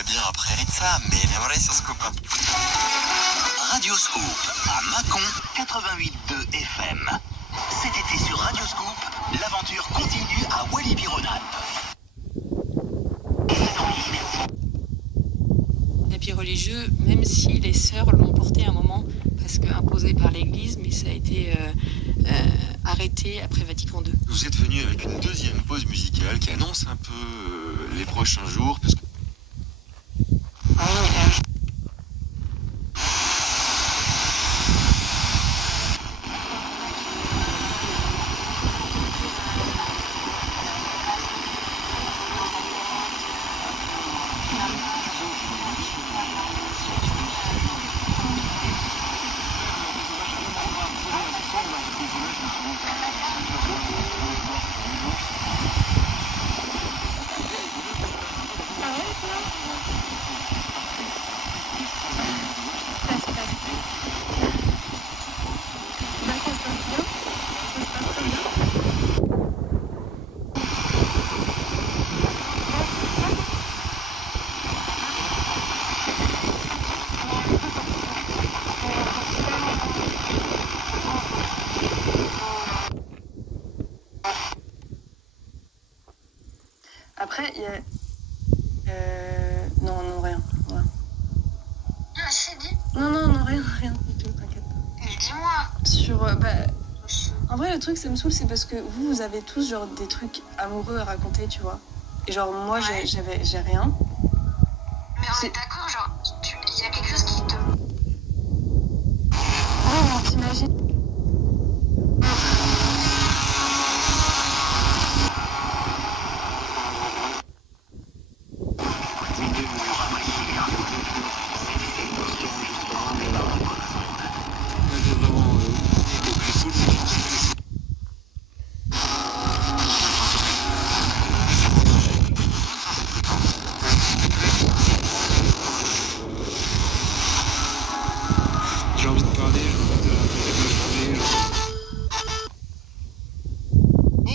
déjà bien après ça, mais la vraie sur Scoop. Radio Scoop à Mâcon 88.2 FM. Cet été sur Radio Scoop, l'aventure continue à Walibi-Rhône-Alpes. L'habit religieux, même si les sœurs l'ont porté un moment parce qu'imposé par l'Église, mais ça a été arrêté après Vatican II. Vous êtes venu avec une deuxième pause musicale qui annonce un peu les prochains jours, parce que... Après, il y a... Non, rien. Ouais. Ah, c'est dit. Non, rien du tout, t'inquiète pas. Mais dis-moi. Sur... En vrai, le truc, ça me saoule, c'est parce que vous avez tous, genre, des trucs amoureux à raconter, tu vois. Et genre, moi, Ouais. j'ai rien. Mais on est d'accord, genre, il y a quelque chose qui te... Oh, t'imagines? J'ai envie de parler, j'ai envie de me changer.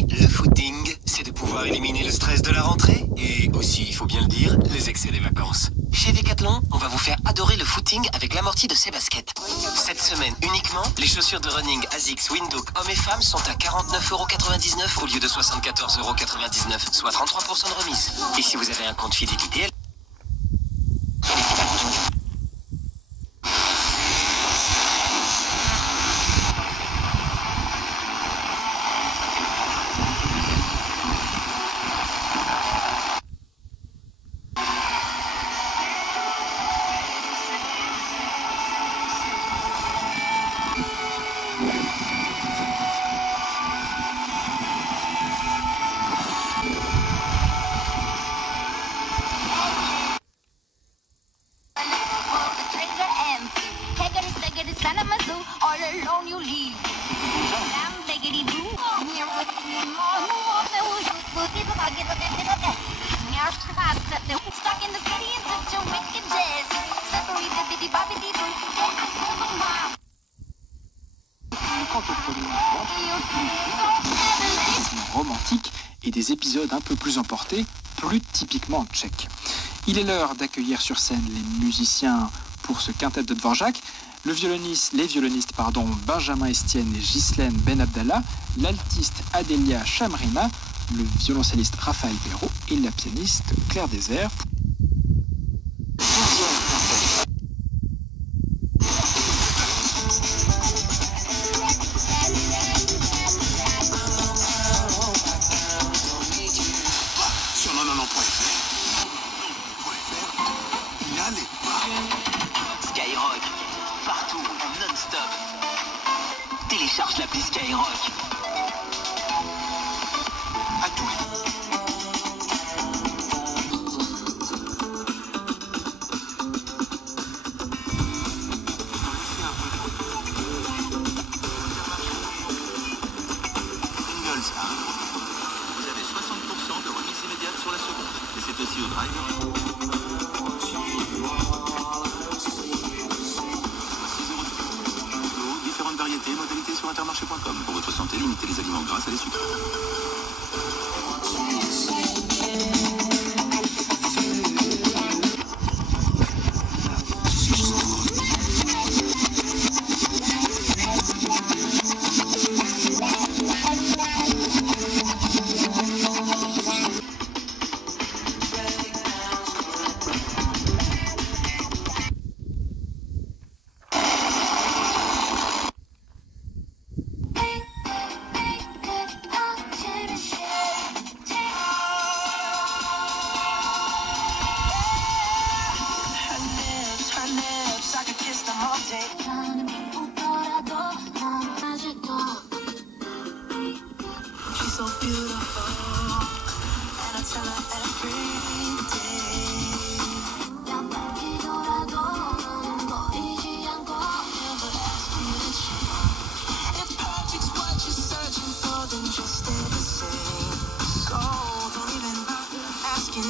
Le footing, c'est de pouvoir éliminer le stress de la rentrée et aussi, il faut bien le dire, les excès des vacances. Chez Decathlon, on va vous faire adorer le footing avec l'amorti de ces baskets. Cette semaine uniquement, les chaussures de running ASICS Windhoek hommes et femmes sont à 49,99 € au lieu de 74,99 €, soit 33% de remise. Et si vous avez un compte fidélité, romantique et des épisodes un peu plus emportés, plus typiquement tchèques. Il est l'heure d'accueillir sur scène les musiciens pour ce quintet de Dvorak, les violonistes Benjamin Estienne et Ghislaine Ben Abdallah, l'altiste Adélia Chamrina, le violoncelliste Raphaël Perrault et la pianiste Claire Désert. sur nonnonon.fr. N'allez pas. Skyrock, partout, non-stop. Télécharge l'appli Skyrock. À tous les... Vous avez 60% de remise immédiate sur la seconde. Et c'est aussi au drive. Différentes variétés, modalités sur intermarché.com. Pour votre santé, limitez les aliments gras et les sucres.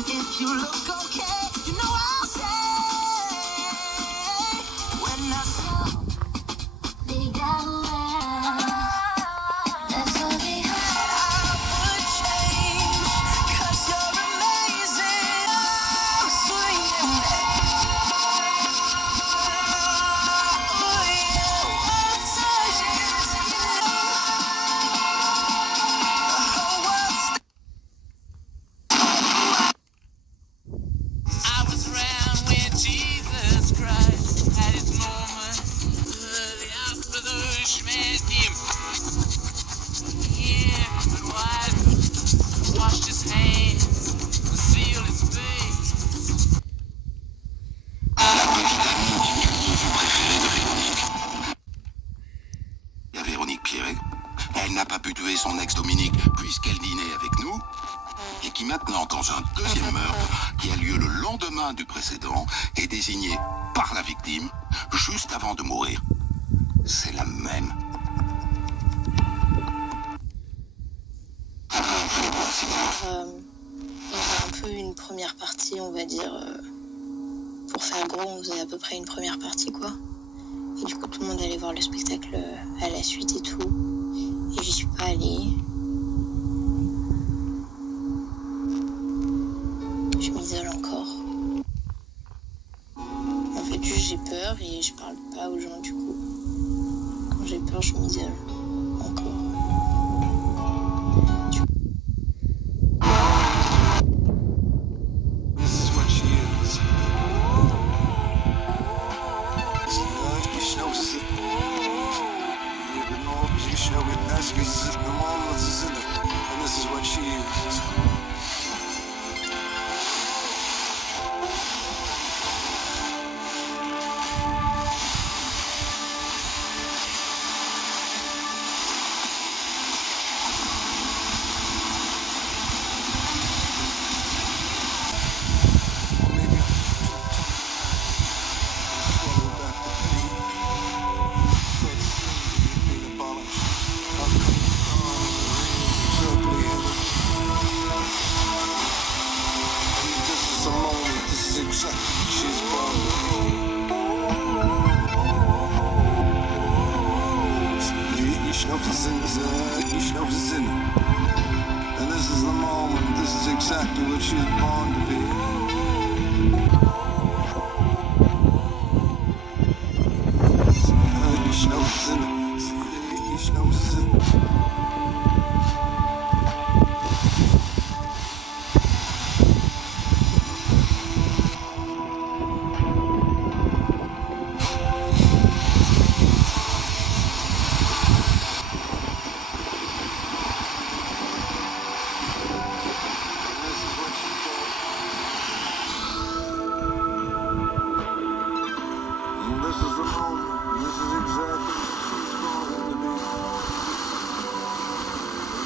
If you look okay, you know I'll say when I saw the gallery, that's all behind. I would change, 'cause you're amazing, oh, sweet. Oh, yeah, I'll touch you. The whole world's I was around when Jesus Christ had his moment. The Apostolisch met him. Yeah, but wise washed his hands, sealed his face. Il y a Véronique Pierret. Elle n'a pas pu tuer son ex Dominique puisqu'elle dînait avec nous. Et qui maintenant, dans un deuxième meurtre, qui a lieu le lendemain du précédent, est désignée par la victime juste avant de mourir. C'est la même. Il y avait un peu une première partie, on va dire. Pour faire gros, on faisait à peu près une première partie, quoi. Et du coup, tout le monde allait voir le spectacle à la suite et tout. Et j'y suis pas allée. Je m'isole encore. En fait, juste j'ai peur et je parle pas aux gens du coup. Quand j'ai peur, je m'isole encore. And this is the moment, this is exactly what she was born to be. Ich know Sinne, ich know Sinne. This is the moment. This is exactly what she's born to be.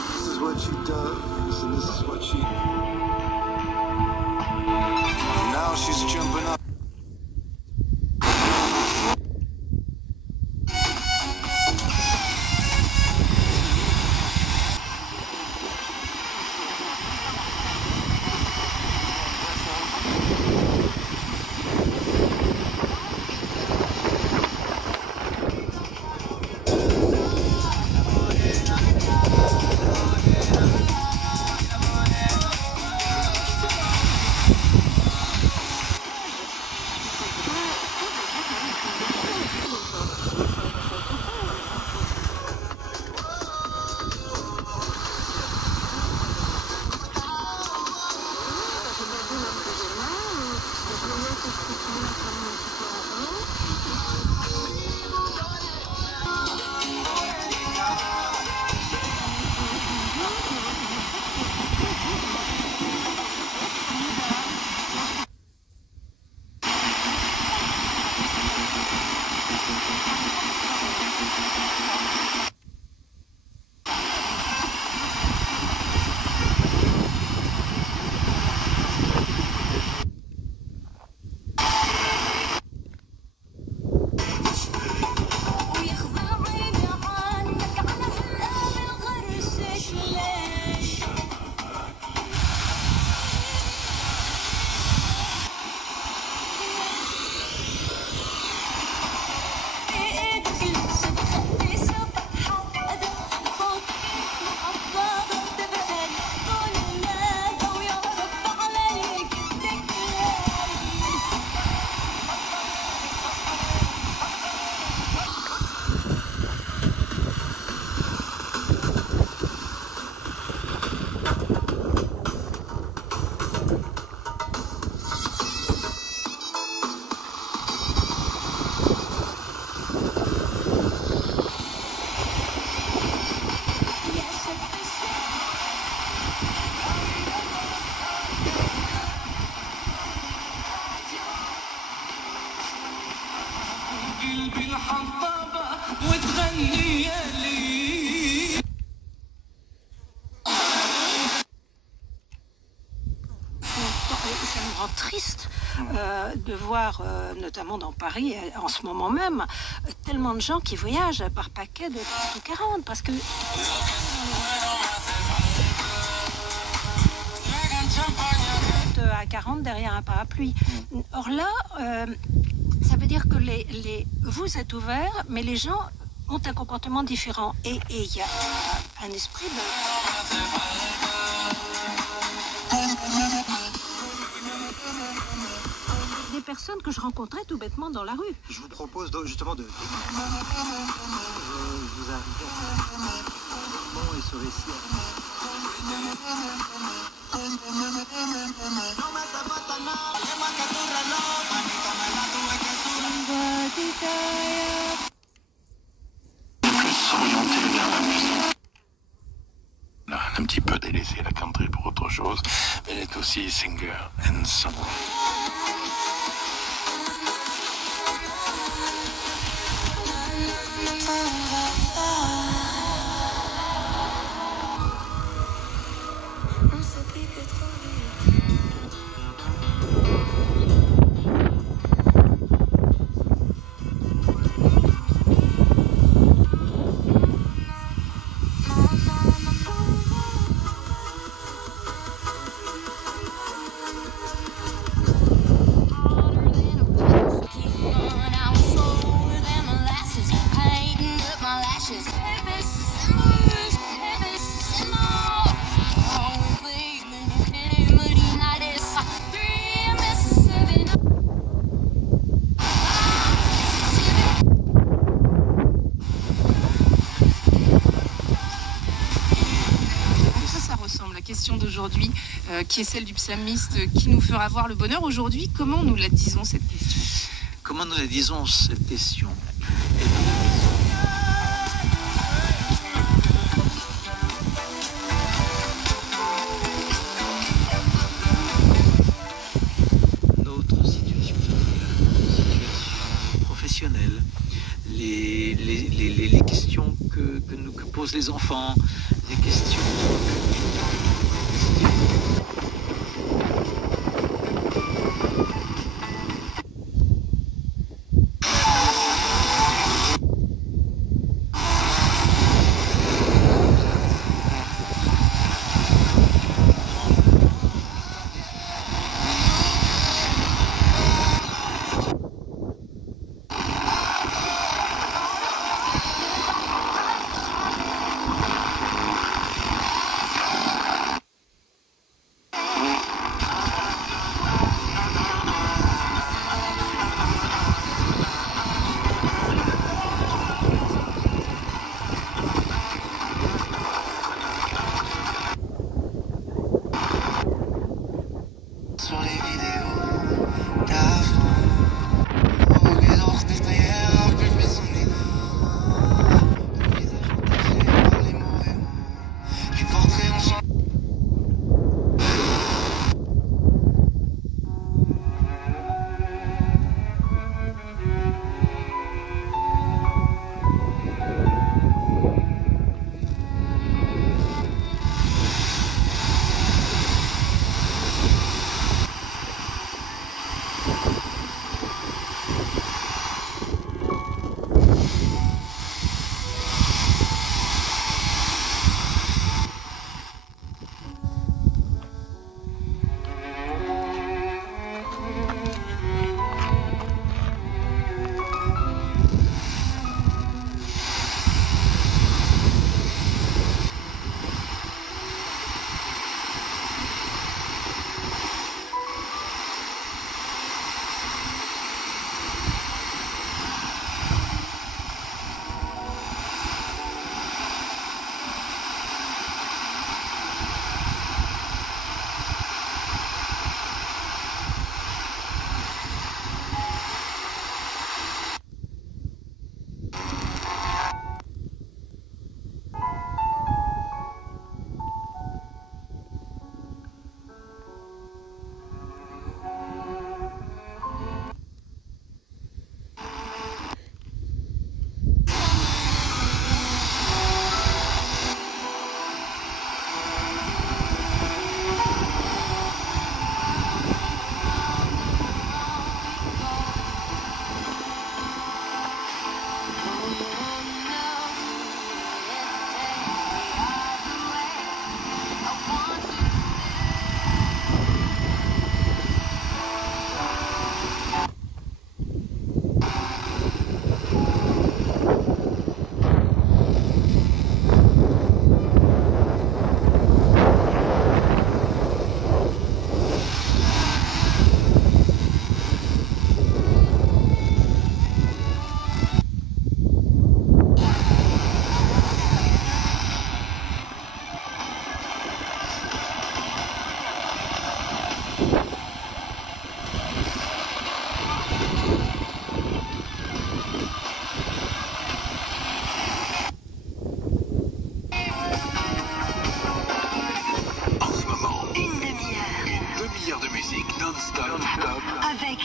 This is what she does, and this is what she. Now she's jumping up. rend triste de voir, notamment dans Paris, en ce moment même, tellement de gens qui voyagent par paquet de 30 ou 40, parce que... à 40 derrière un parapluie. Or là, ça veut dire que vous êtes ouverts, mais les gens ont un comportement différent. Et il y a un esprit de... Des personnes que je rencontrais tout bêtement dans la rue. Je vous propose justement de... vous arrivez et ce récit... S'orienter vers la musique. On a un petit peu délaissé la country pour autre chose, mais elle est aussi singer and songwriter. D'aujourd'hui, qui est celle du psalmiste, qui nous fera voir le bonheur. Aujourd'hui, comment nous la disons cette question? Comment nous la disons cette question? Notre situation professionnelle, les questions que posent les enfants, les questions...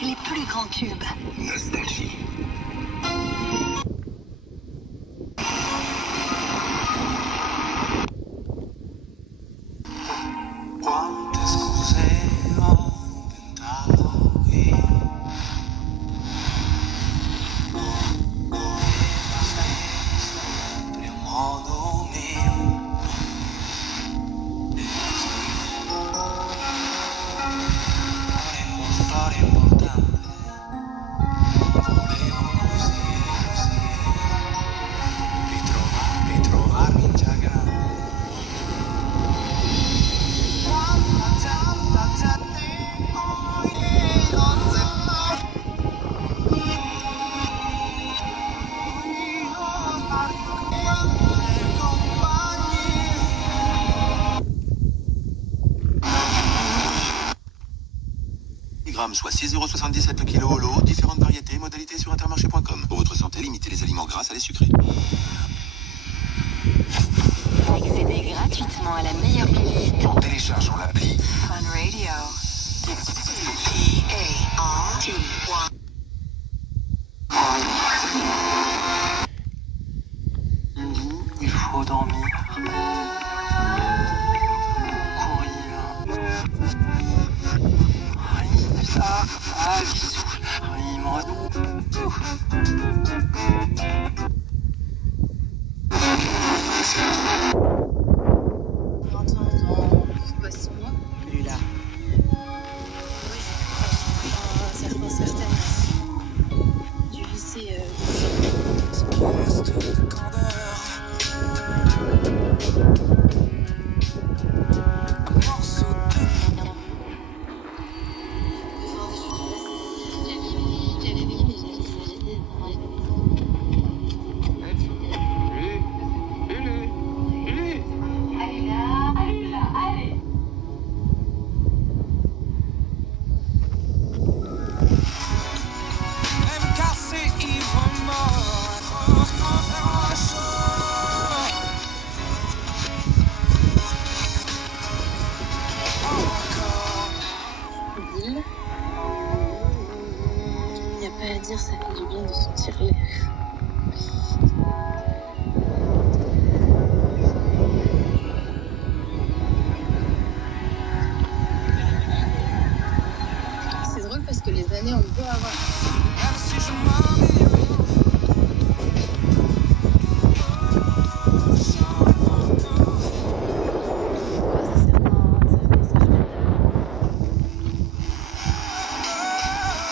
les plus grands tubes. Nostalgie. Quante scuse ho inventato io, sempre a modo mio. Una storia importante, volevo così, ritrovarmi già grande. Soit 6,77 € le kilo au lot, différentes variétés, modalités sur intermarché.com. Pour votre santé, limitez les aliments gras à les sucrés. Accédez gratuitement à la meilleure playlist En téléchargeant l'appli Fun Radio. Il faut dormir. Je souffle. Il m'en reste. On entend dans quoi, 6 mois? Plus là. Oui, certaines du lycée. Reste de candeur. Un morceau de même cassé ivre mort. Ville. Il n'y a pas à dire, ça fait du bien de sentir l'air. C'est drôle parce que les années ont beau avoir. Même si je m'améliore.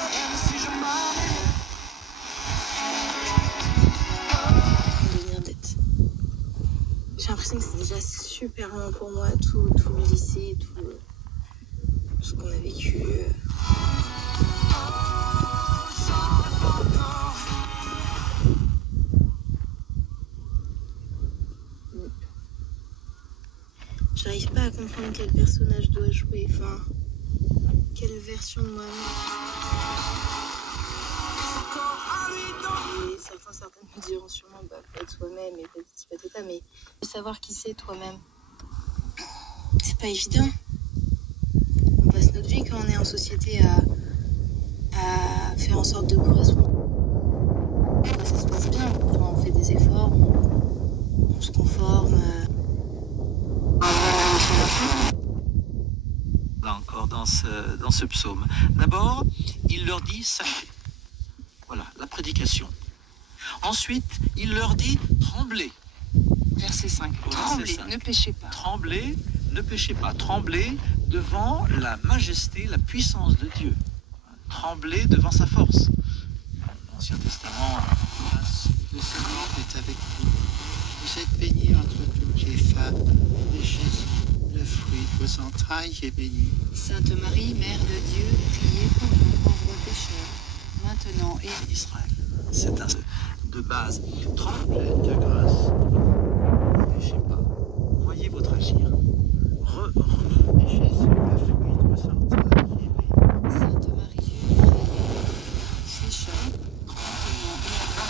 Même si je m'améliore. Devenir d'être. J'ai l'impression que c'est déjà super loin pour moi, tout le lycée, tout ce qu'on a vécu. J'arrive pas à comprendre quel personnage doit jouer, enfin, quelle version de moi-même. Et certains me diront sûrement, bah, faut être soi-même et patati patata, mais savoir qui c'est toi-même, c'est pas évident. On passe notre vie quand on est en société à faire en sorte de correspondre. Ça se passe bien, enfin, on fait des efforts, on se conforme. Là encore dans ce psaume. D'abord, il leur dit sachez. Voilà, la prédication. Ensuite, il leur dit tremblez. Verset 5. Tremblez, ne péchez pas. Tremblez, ne péchez pas. Tremblez devant la majesté, la puissance de Dieu. Tremblez devant sa force. L'Ancien Testament. Le Seigneur est avec vous. Vous êtes bénie entre toutes les femmes, et Jésus, le fruit de vos entrailles, est béni. Sainte Marie, Mère de Dieu, priez pour nous pauvres pécheurs, maintenant et Israël. C'est un de base. Tremblez. Pleine de grâce. Ne péchez pas. Voyez votre agir. Et Jésus, le fruit de vos entrailles, est béni. Sainte Marie, priez, pécheurs, maintenant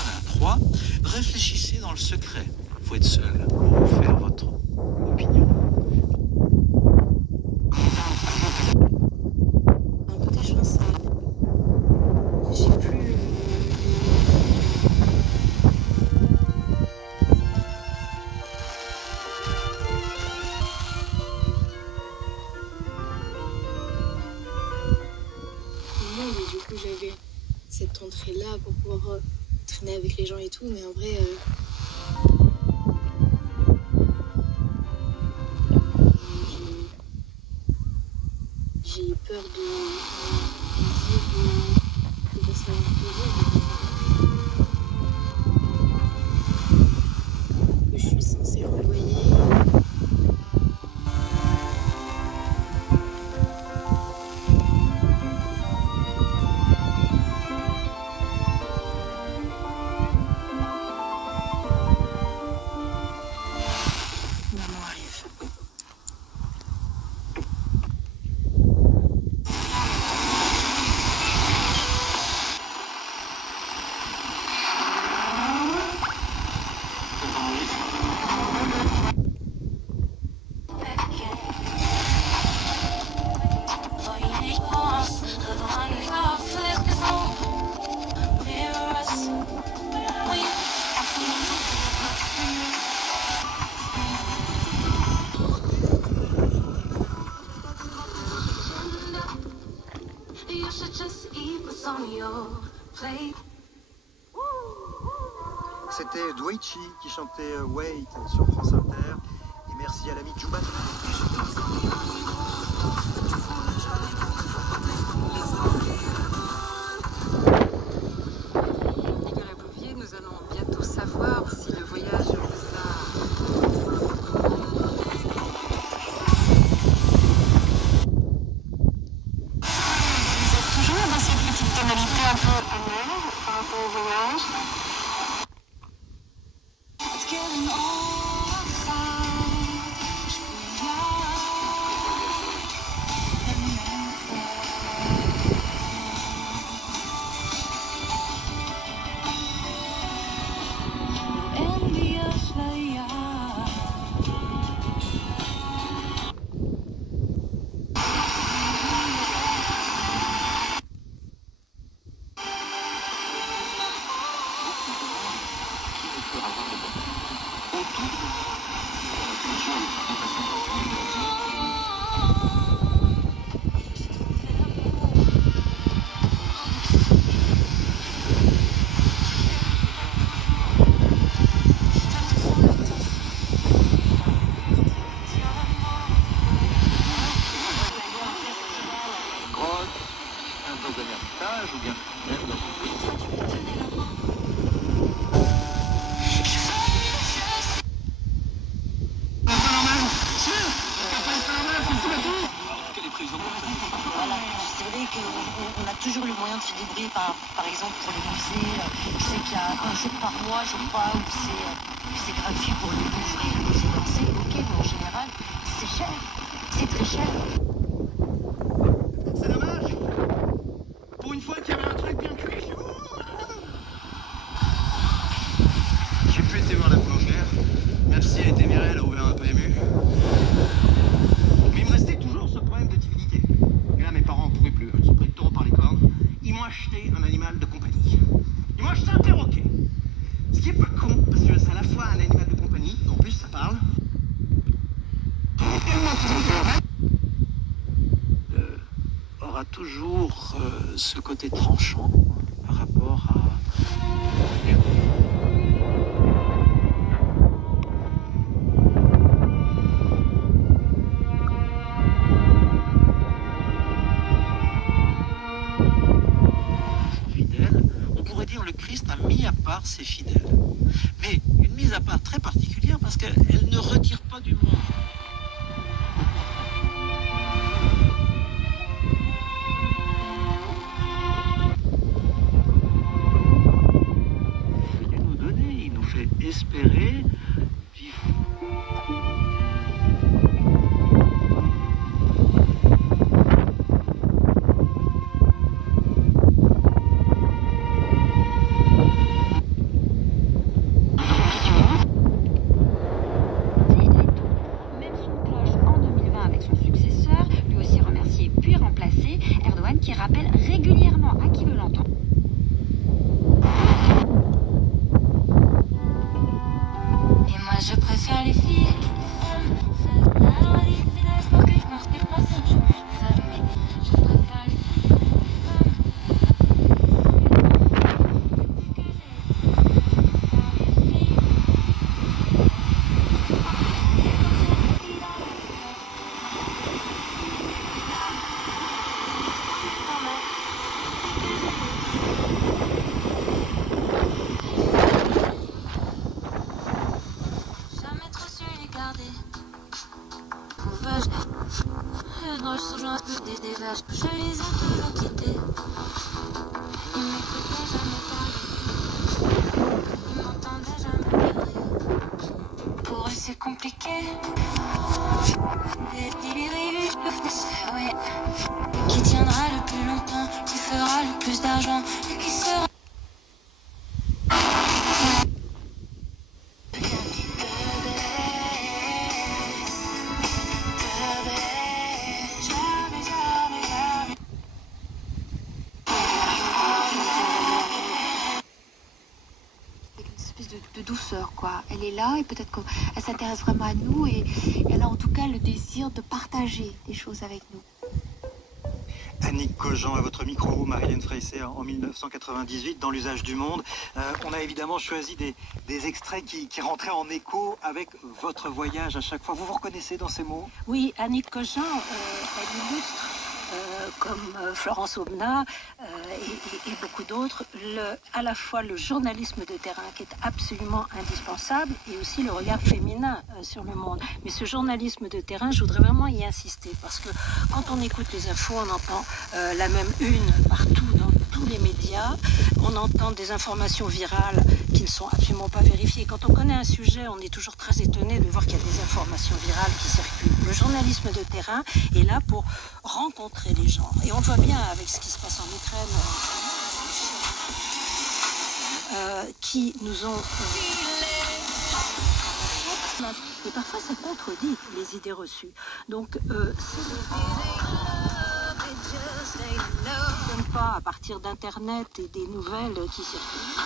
et 3. Réfléchissez dans le secret. Il faut être seul pour vous faire votre opinion. Un peu des chansons. j'avais cette entrée-là pour pouvoir traîner avec les gens et tout, mais en vrai, j'ai eu peur de dire que ça me plaisait, que je suis censée renvoyer. C'était Dwaychi qui chantait Wait sur France Inter. Et merci à l'ami Juba. Nicolas Bouvier, nous allons bientôt savoir si le voyage vous a... Vous êtes toujours dans cette petite tonalité un peu amère par rapport au voyage? On a toujours le moyen de se débrouiller, par exemple pour les musées. Je sais qu'il y a un jour par mois, je crois, où c'est gratuit pour le Louvre et le musée d'Orsay. Ok, mais en général, c'est cher. C'est très cher. C'est dommage. Pour une fois qu'il y avait un truc bien cuit. J'ai plus été voir la boulangère. Même si elle était virée, elle a ouvert un peu ému. Mais il me restait toujours ce problème de timidité. Et là, mes parents en pouvaient plus. Ils ont pris le taureau par les cornes. Ils m'ont acheté un animal de compagnie. Ils m'ont acheté un perroquet. Ce qui est pas con, parce que c'est à la fois un animal de compagnie, en plus ça parle. Aura toujours ce côté tranchant par rapport à... ses fidèles. Mais une mise à part très particulière parce qu'elle ne retire pas du monde. Il nous donner, il nous fait espérer vivre. Qui rappelle régulièrement à qui veut l'entendre. Et moi je préfère les filles. vaches. Dans le souvenir des vaches, je les ai toujours quittées. Ils m'écoutaient jamais parler. Ils m'entendaient jamais parler. Pour eux c'est compliqué. Ouais. Qui tiendra le plus longtemps, qui fera le plus d'argent et qui sera. De douceur, quoi. Elle est là et peut-être qu'elle s'intéresse vraiment à nous et elle a en tout cas le désir de partager des choses avec nous. Annick Cogent à votre micro, Marilyn Fraissé en 1998 dans l'usage du monde. On a évidemment choisi des extraits qui rentraient en écho avec votre voyage à chaque fois. Vous vous reconnaissez dans ces mots? Oui, Annick Cogent, elle illustre, comme Florence Aubenas et beaucoup d'autres, à la fois le journalisme de terrain qui est absolument indispensable et aussi le regard féminin sur le monde. Mais ce journalisme de terrain, je voudrais vraiment y insister parce que quand on écoute les infos, on entend la même une partout dans tous les médias, on entend des informations virales qui ne sont absolument pas vérifiées. Quand on connaît un sujet, on est toujours très étonné de voir qu'il y a des informations virales qui circulent. Le journalisme de terrain est là pour rencontrer les gens. Et on voit bien avec ce qui se passe en Ukraine, qui nous ont... et parfois ça contredit les idées reçues. Donc, pas à partir d'Internet et des nouvelles qui circulent.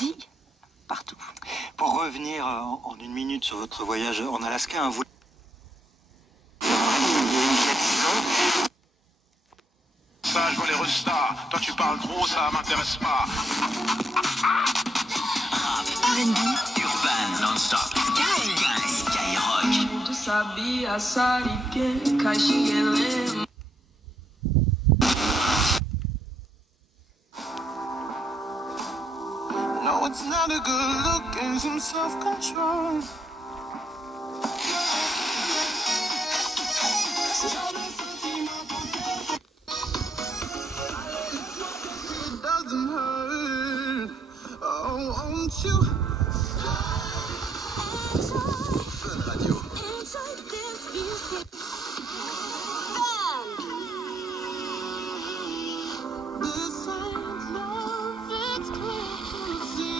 Dit partout. Pour revenir en une minute sur votre voyage en Alaska, vous... Ça, je vois les restas. Toi, tu parles gros, ça m'intéresse pas. R&B, urban, non-stop. Skyrock. Tu sabia, Sarike, Caxielema. No, it's not a good look and some self-control. Doesn't hurt. Oh, won't you? Fun Radio. This ain't love, it's crazy.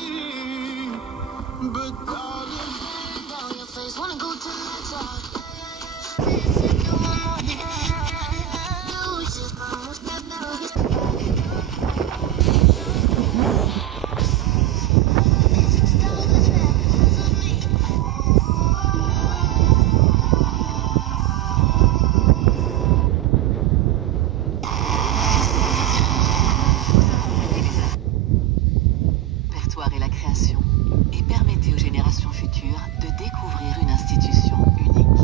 But darling, down your face, wanna go to the top. Et la création et permettez aux générations futures de découvrir une institution unique.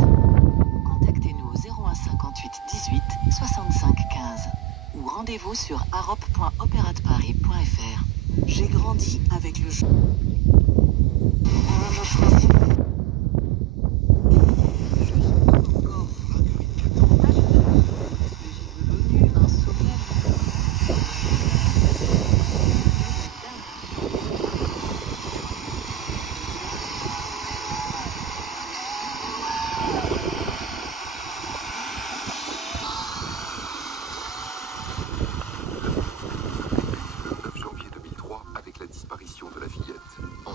Contactez-nous au 01 58 18 65 15 ou rendez-vous sur arop.opéradeparis.fr. J'ai grandi avec le jeu. Je choisis. De la fillette. En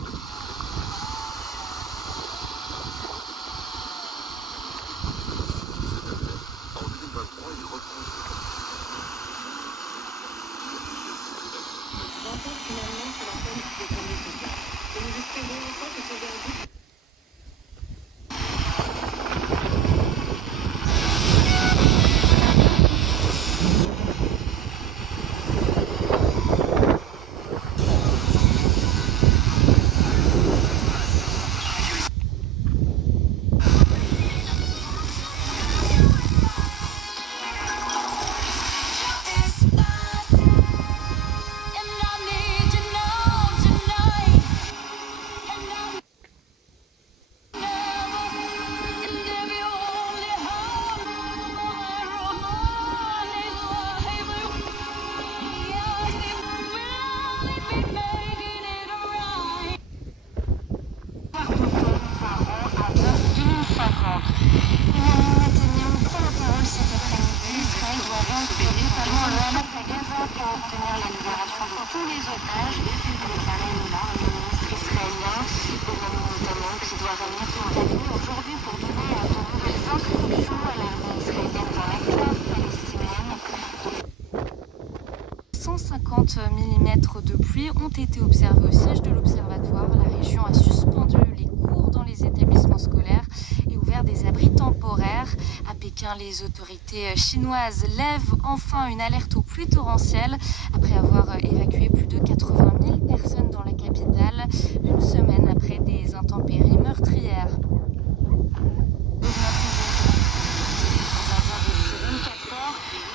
Notamment le Hamas à Gaza pour obtenir la libération de tous les otages, avec la reine là, le ministre israélien, notamment, qui doit revenir sur la ligne aujourd'hui pour donner de nouvelles instructions à l'armée israélienne dans l'enclave palestinienne. 150 mm de pluie ont été observés au siège de l'Observatoire. La région a suspendu les cours dans les établissements scolaires et ouvert des abris temporaires. À Pékin, les autorités chinoises lèvent enfin une alerte aux pluies torrentielles après avoir évacué plus de 80 000 personnes dans la capitale, une semaine après des intempéries meurtrières.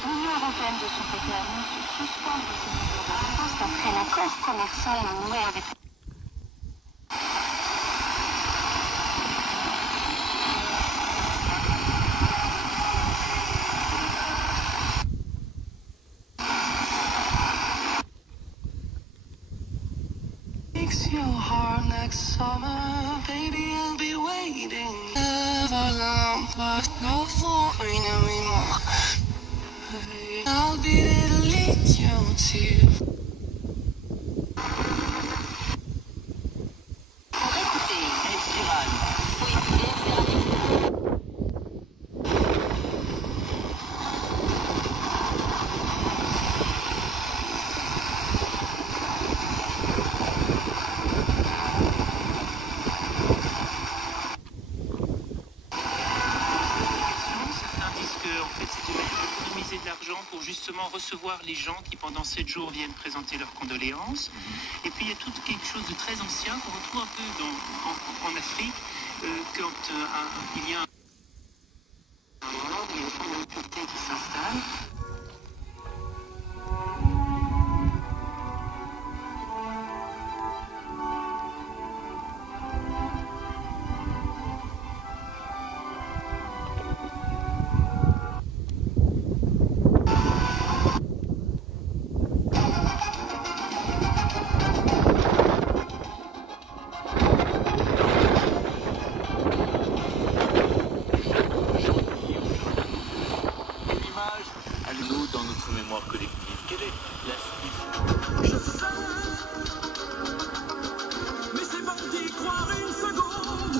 L'Union européenne, de son côté, annonce suspendre ses mesures de riposte après l'accord commercial noué avec Makes your heart next summer, baby, I'll be waiting. Never long, but no point anymore. I'll be there to lead you to. Pour écouter Ed Sheeran, faut écouter Ferrari. Certains disent que en fait, c'est une manière d'économiser de l'argent pour justement recevoir les gens qui pendant 7 jours viennent présenter leurs condoléances. Et puis il y a tout quelque chose de très ancien qu'on retrouve un peu en Afrique, quand il y a un moment où il y a une forme d'impunité qui s'installe. Allez-nous dans notre mémoire collective. Quelle est la Mais c'est bon d'y croire une seconde.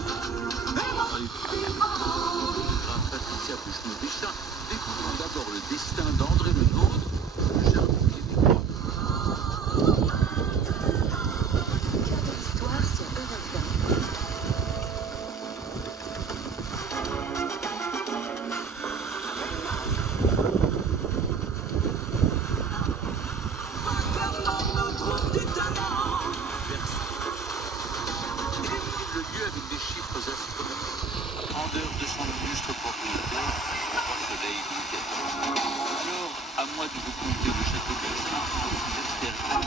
Patricia Bouchon-Béchat, découvrons d'abord le destin d'André Le Nôtre, le jardinier québécois. Histoire sur Europe 1. Le lieu avec des chiffres astronomiques. En dehors de son illustre propriétaire, le roi soleil Louis XIV. Alors, à moi de vous conter le château de Versailles pour ses extérieurs.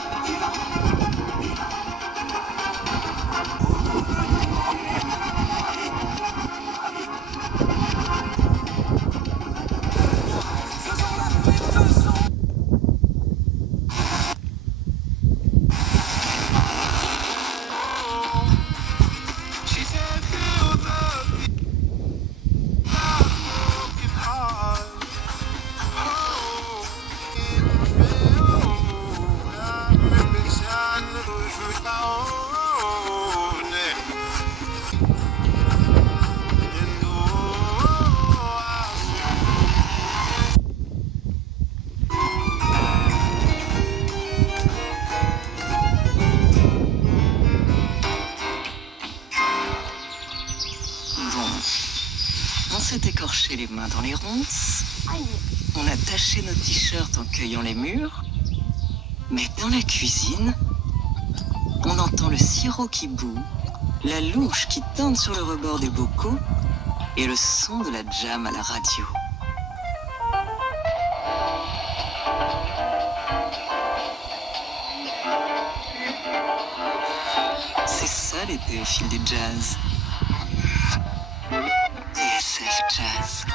On s'est écorché les mains dans les ronces. On a taché nos t-shirts en cueillant les murs. Mais dans la cuisine, on entend le sirop qui bout, la louche qui tente sur le rebord des bocaux et le son de la jam à la radio. C'est ça l'été au fil du jazz. TSF Jazz.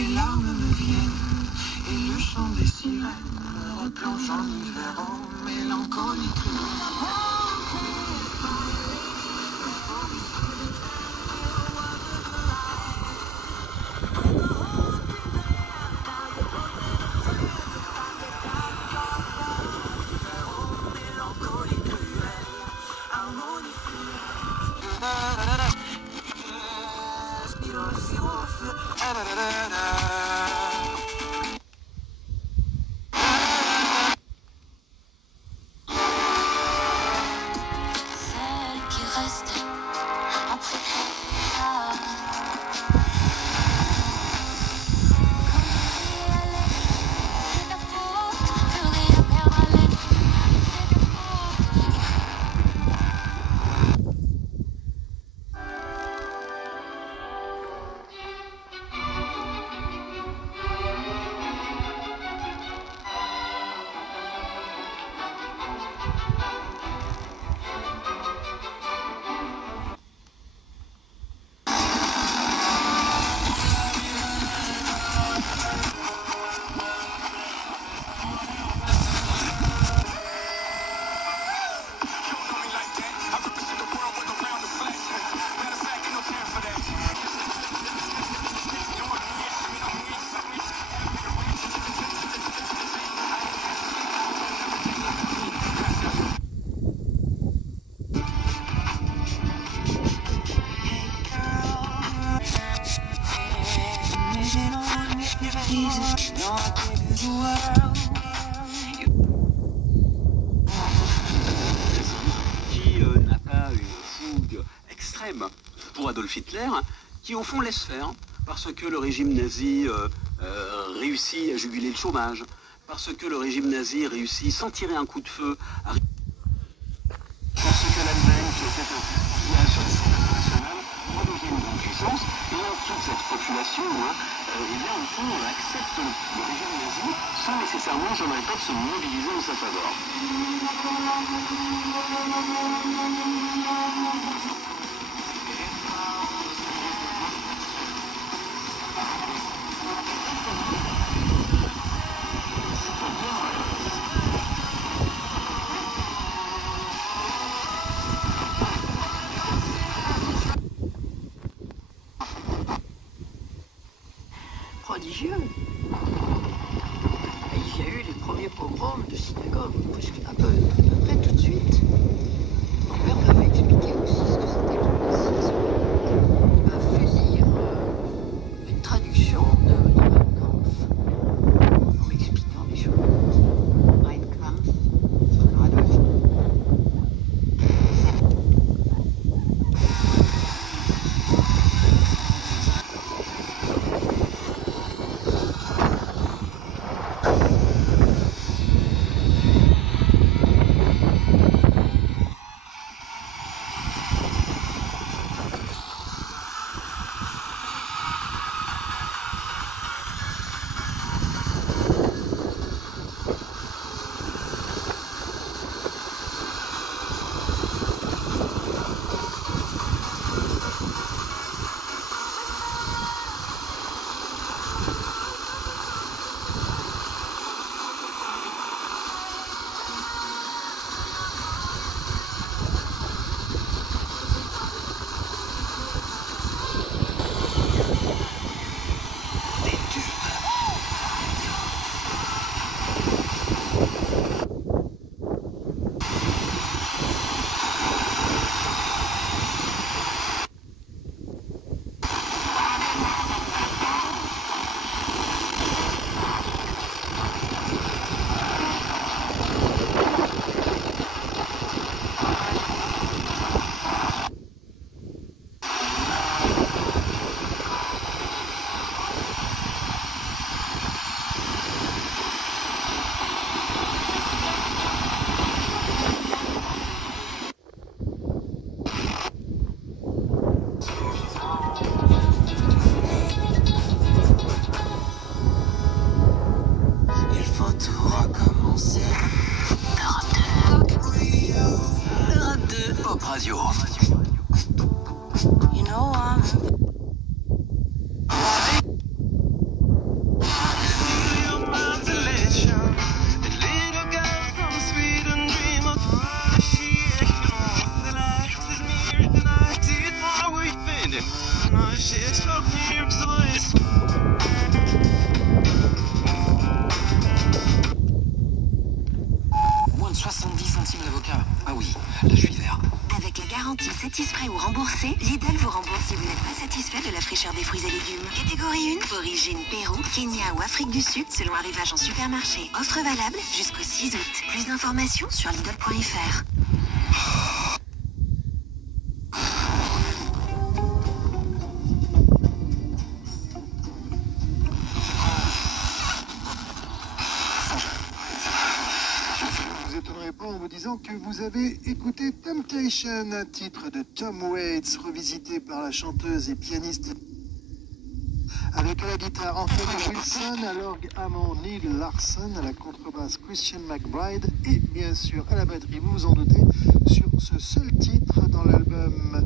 les larmes me viennent et le chant des sirènes me replonge en hiver en mélancolie cruelle. Celle qui reste après ah. C'est ta faute, plus rien perdre à l'aide. Qui n'a pas une fougue extrême pour Adolf Hitler, qui au fond laisse faire, parce que le régime nazi réussit à juguler le chômage, parce que le régime nazi réussit sans tirer un coup de feu à... Parce que l'Allemagne, qui était un village sur la scène internationale, redevient une grande puissance, et là, toute cette population, eh bien, au fond, accepte le régime nazi sans nécessairement, je le répète, se mobiliser en sa faveur. Prodigieux. Et il y a eu les premiers pogroms de synagogue, presque à peu près tout de suite. Mon père m'avait expliqué aussi ce que c'était que le nazisme. Il m'a fait lire une traduction de Mein Kampf en m'expliquant les choses. Mein Kampf von Adolf. légumes. Catégorie 1, origine Pérou, Kenya ou Afrique du Sud, selon arrivage en supermarché. Offre valable jusqu'au 6 août. Plus d'informations sur Lidl.fr. En vous disant que vous avez écouté Temptation, un titre de Tom Waits, revisité par la chanteuse et pianiste avec à la guitare Anthony Wilson, à l'orgue Hammond Neil Larson, à la contrebasse Christian McBride et bien sûr à la batterie, vous vous en doutez, sur ce seul titre dans l'album.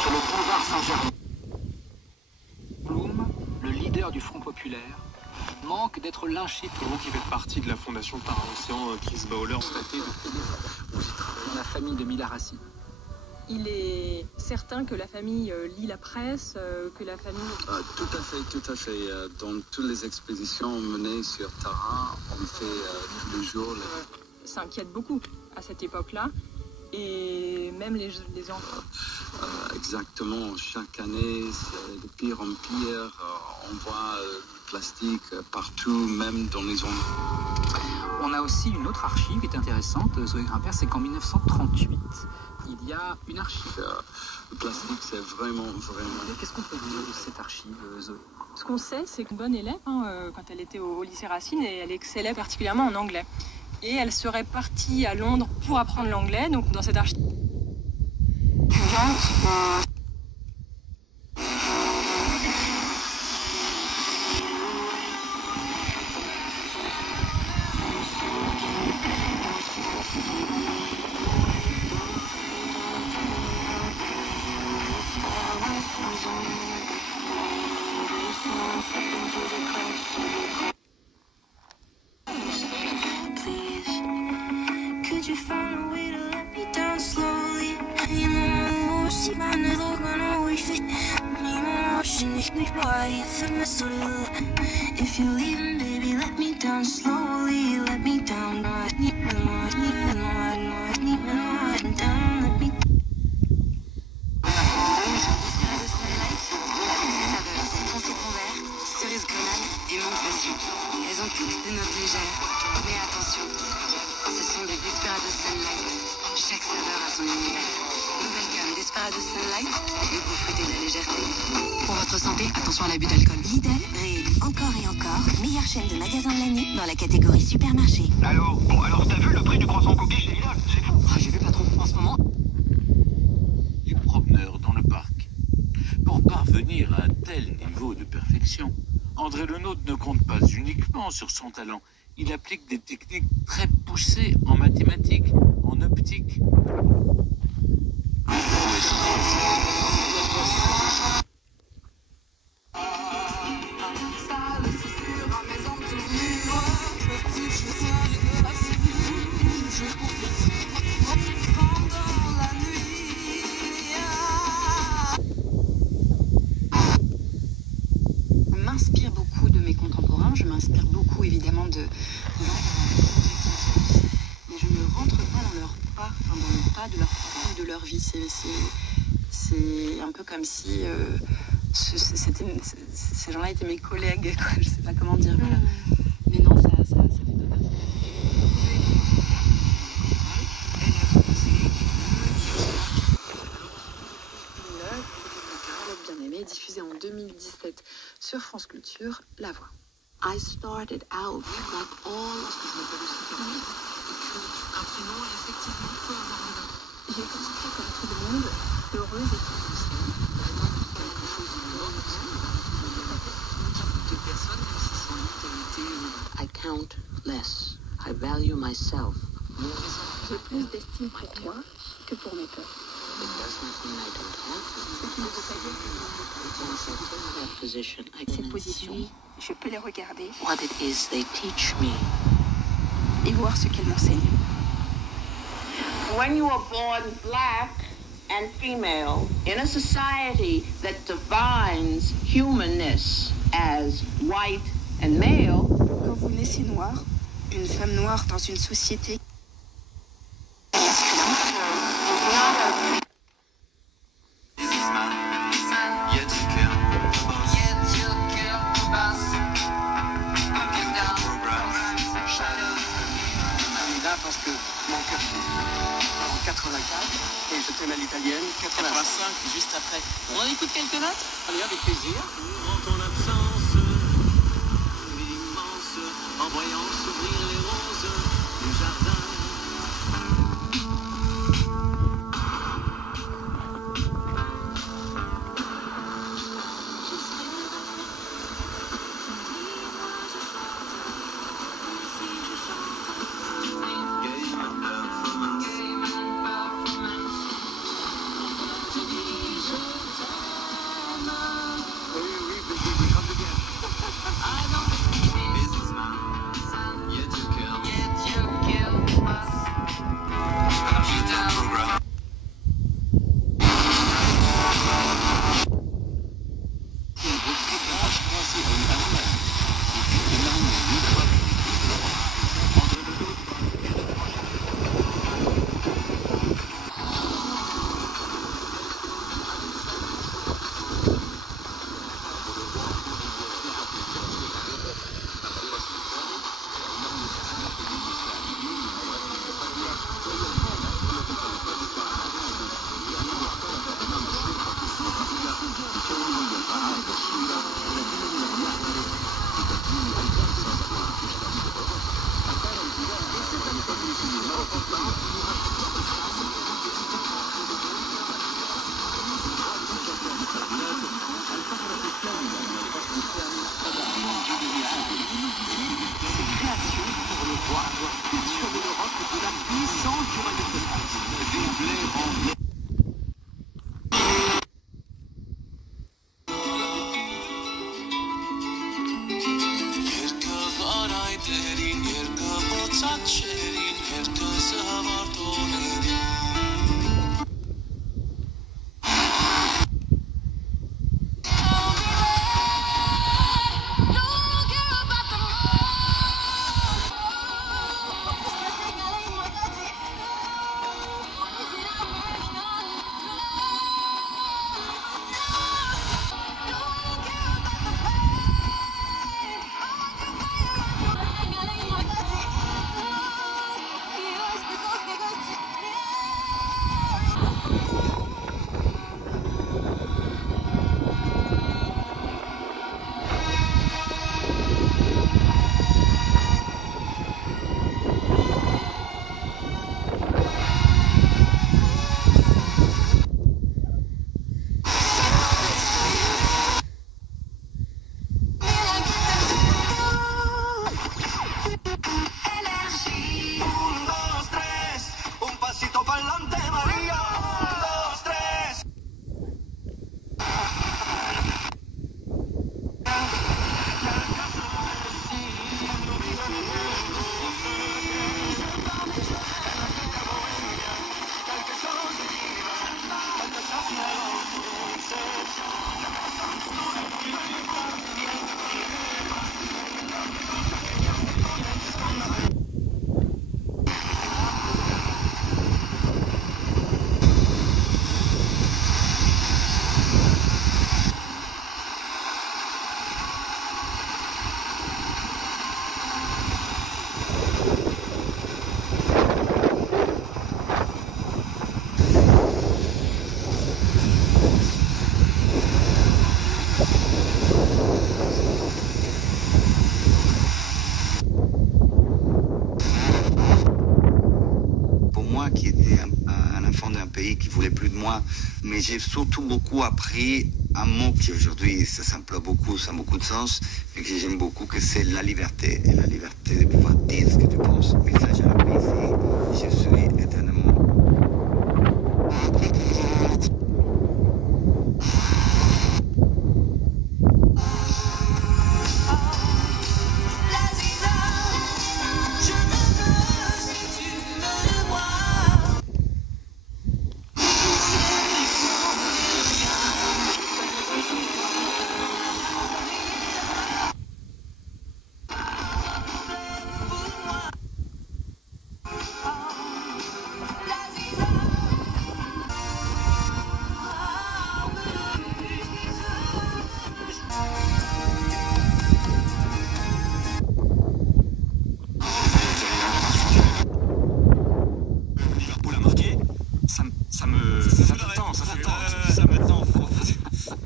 Sur le boulevard Saint-Germain. Blum, le leader du Front Populaire, manque d'être lynché. Vous qui faites partie de la fondation Para-Océan, Chris Bowler, dans la famille de Mila Rassi. Il est certain que la famille lit la presse, que la famille... Tout à fait. Dans toutes les expéditions menées sur Tara, on fait tous les jours... Ça inquiète beaucoup à cette époque-là, et même les enfants. Exactement, chaque année, c'est de pire en pire. On voit le plastique partout, même dans les zones. On a aussi une autre archive qui est intéressante, Zoé Grimpert, c'est qu'en 1938, il y a une archive. Le plastique, c'est vraiment... Qu'est-ce qu'on peut dire de cette archive, Zoé? Ce qu'on sait, c'est qu'une bonne élève, quand elle était au lycée Racine, et elle excellait particulièrement en anglais. Et elle serait partie à Londres pour apprendre l'anglais, donc dans cette archive. If you're leaving, baby, let me down slowly. Let me down. Cerise grenade et menthe passion. Elles ont toutes des notes légères. Mais attention, ce sont des Desperados Sunlight. Chaque saveur a son univers. Nouvelle gamme Desperados Sunlight, le goût fruité de la légèreté. Pour votre santé, attention à l'abus d'alcool. Lidl réélu encore et encore meilleure chaîne de magasins de l'année dans la catégorie supermarché. Alors t'as vu le prix du croissant cookie chez Lidl? C'est fou. J'ai vu pas trop en ce moment. Les promeneurs dans le parc. Pour parvenir à un tel niveau de perfection, André Lenôtre ne compte pas uniquement sur son talent. Il applique des techniques très poussées en mathématiques, en optique. Je m'inspire beaucoup de mes contemporains, je m'inspire beaucoup évidemment de mais je ne rentre pas dans leur pas, dans le pas de leur parcours, de leur vie. C'est un peu comme si ces gens-là étaient mes collègues, quoi. Je sais pas comment dire. Voilà. Mais non, ça fait pas partie. 2017 sur France Culture, La Voix. I started out like all. Imprimant et effectivement peut avoir de l'art. J'ai commencé comme tout le monde, heureuse et positive. Quelque chose d'énorme aussi. De personnes même si sans doute ont été. I count less. I value myself more. J'ai plus d'estime près de moi que pour mes peurs. It doesn't mean I don't have them. Ce qui ne veut pas dire que Once I take that position, I ces can positions, see je peux les regarder what it is they teach me. et voir ce qu'elles m'enseignent. When you are born black and female in a society that defines humanness as white and male, Quand vous naissez noir, une femme noire dans une société parce que mon cœur en 84 et je t'aime à l'italienne 85 juste après. On en écoute quelques notes? Allez, avec plaisir. En ton absence, l'immense, en voyant s'ouvrir les roses du jardin. un enfant d'un pays qui voulait plus de moi, mais j'ai surtout beaucoup appris un mot qui aujourd'hui, ça s'emploie beaucoup, ça a beaucoup de sens, et que j'aime beaucoup, que c'est la liberté. Et la liberté de pouvoir dire ce que tu penses. Mais ça, j'ai appris ici. Je suis éternellement.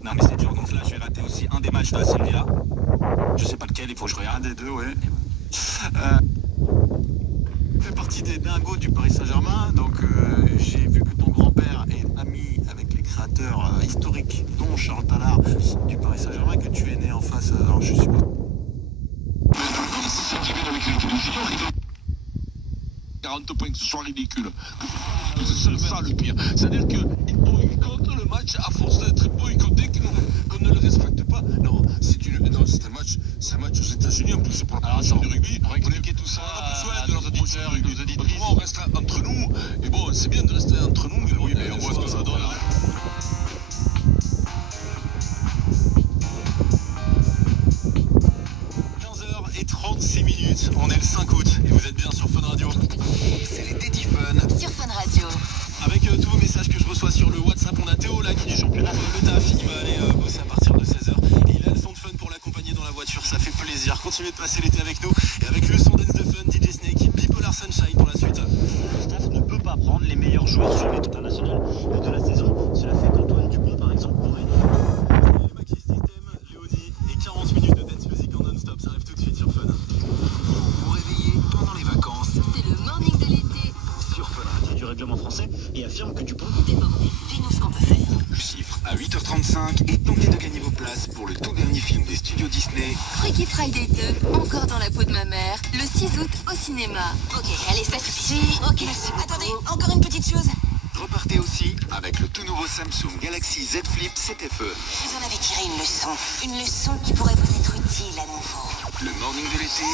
Non mais c'est dur, donc là je vais rater aussi un des matchs de la Serie-A. Je sais pas lequel, il faut que je regarde. Un des deux, ouais. Fait partie des dingos du Paris Saint-Germain, donc j'ai vu que ton grand-père est ami avec les créateurs historiques, dont Charles Tallard du Paris Saint-Germain, que tu es né en face, alors je suis pas... Mais 40 points, que ce soit ridicule. C'est ça le pire. C'est-à-dire qu'ils boycottent le match à force d'être boycotté, qu'on ne le respecte pas. Non, c'est un match aux États-Unis, en plus c'est pour la promotion du rugby. On va expliquer tout ça à nos auditeurs et nos auditrices. On reste entre nous, et bon, c'est bien de rester entre nous, mais oui, on voit ce que ça donne. 15h36, on est le 5 août et vous êtes bien sur Fun Radio. C'est les Daddy Fun. Sur Fun Radio. Avec tous vos messages que je reçois sur le WhatsApp, on a Théo là qui est du championnat le taf. Il va aller bosser à partir de 16h. Et il a le son de Fun pour l'accompagner dans la voiture, ça fait plaisir. Continuez de passer l'été avec nous et avec le son dance de Fun, DJ Snake, Bipolar Sunshine pour la suite. Le staff ne peut pas prendre les meilleurs joueurs sur l'équipe internationale de la saison. Cela fait qu'Antoine Dupont par exemple pourrait... Le Maxi System, Léonie et 40 minutes de dance music en non-stop, ça arrive tout de suite sur Fun. Vous réveillez pendant les vacances. C'est le morning de l'été. Sur Fun Radio du règlement français et affirme que Dupont... Débordé, dis-nous ce qu'on peut faire. Le chiffre à 8h35 et tentez de gagner vos places pour le tout dernier film des studios Disney. Freaky Friday 2, encore dans la peau de ma mère, le 6 août au cinéma. Ok, allez, ça suffit. Ok, attendez, encore une petite chose. Repartez aussi avec le tout nouveau Samsung Galaxy Z Flip 7FE. Vous en avez tiré une leçon qui pourrait vous être utile à nouveau. Le morning de l'été.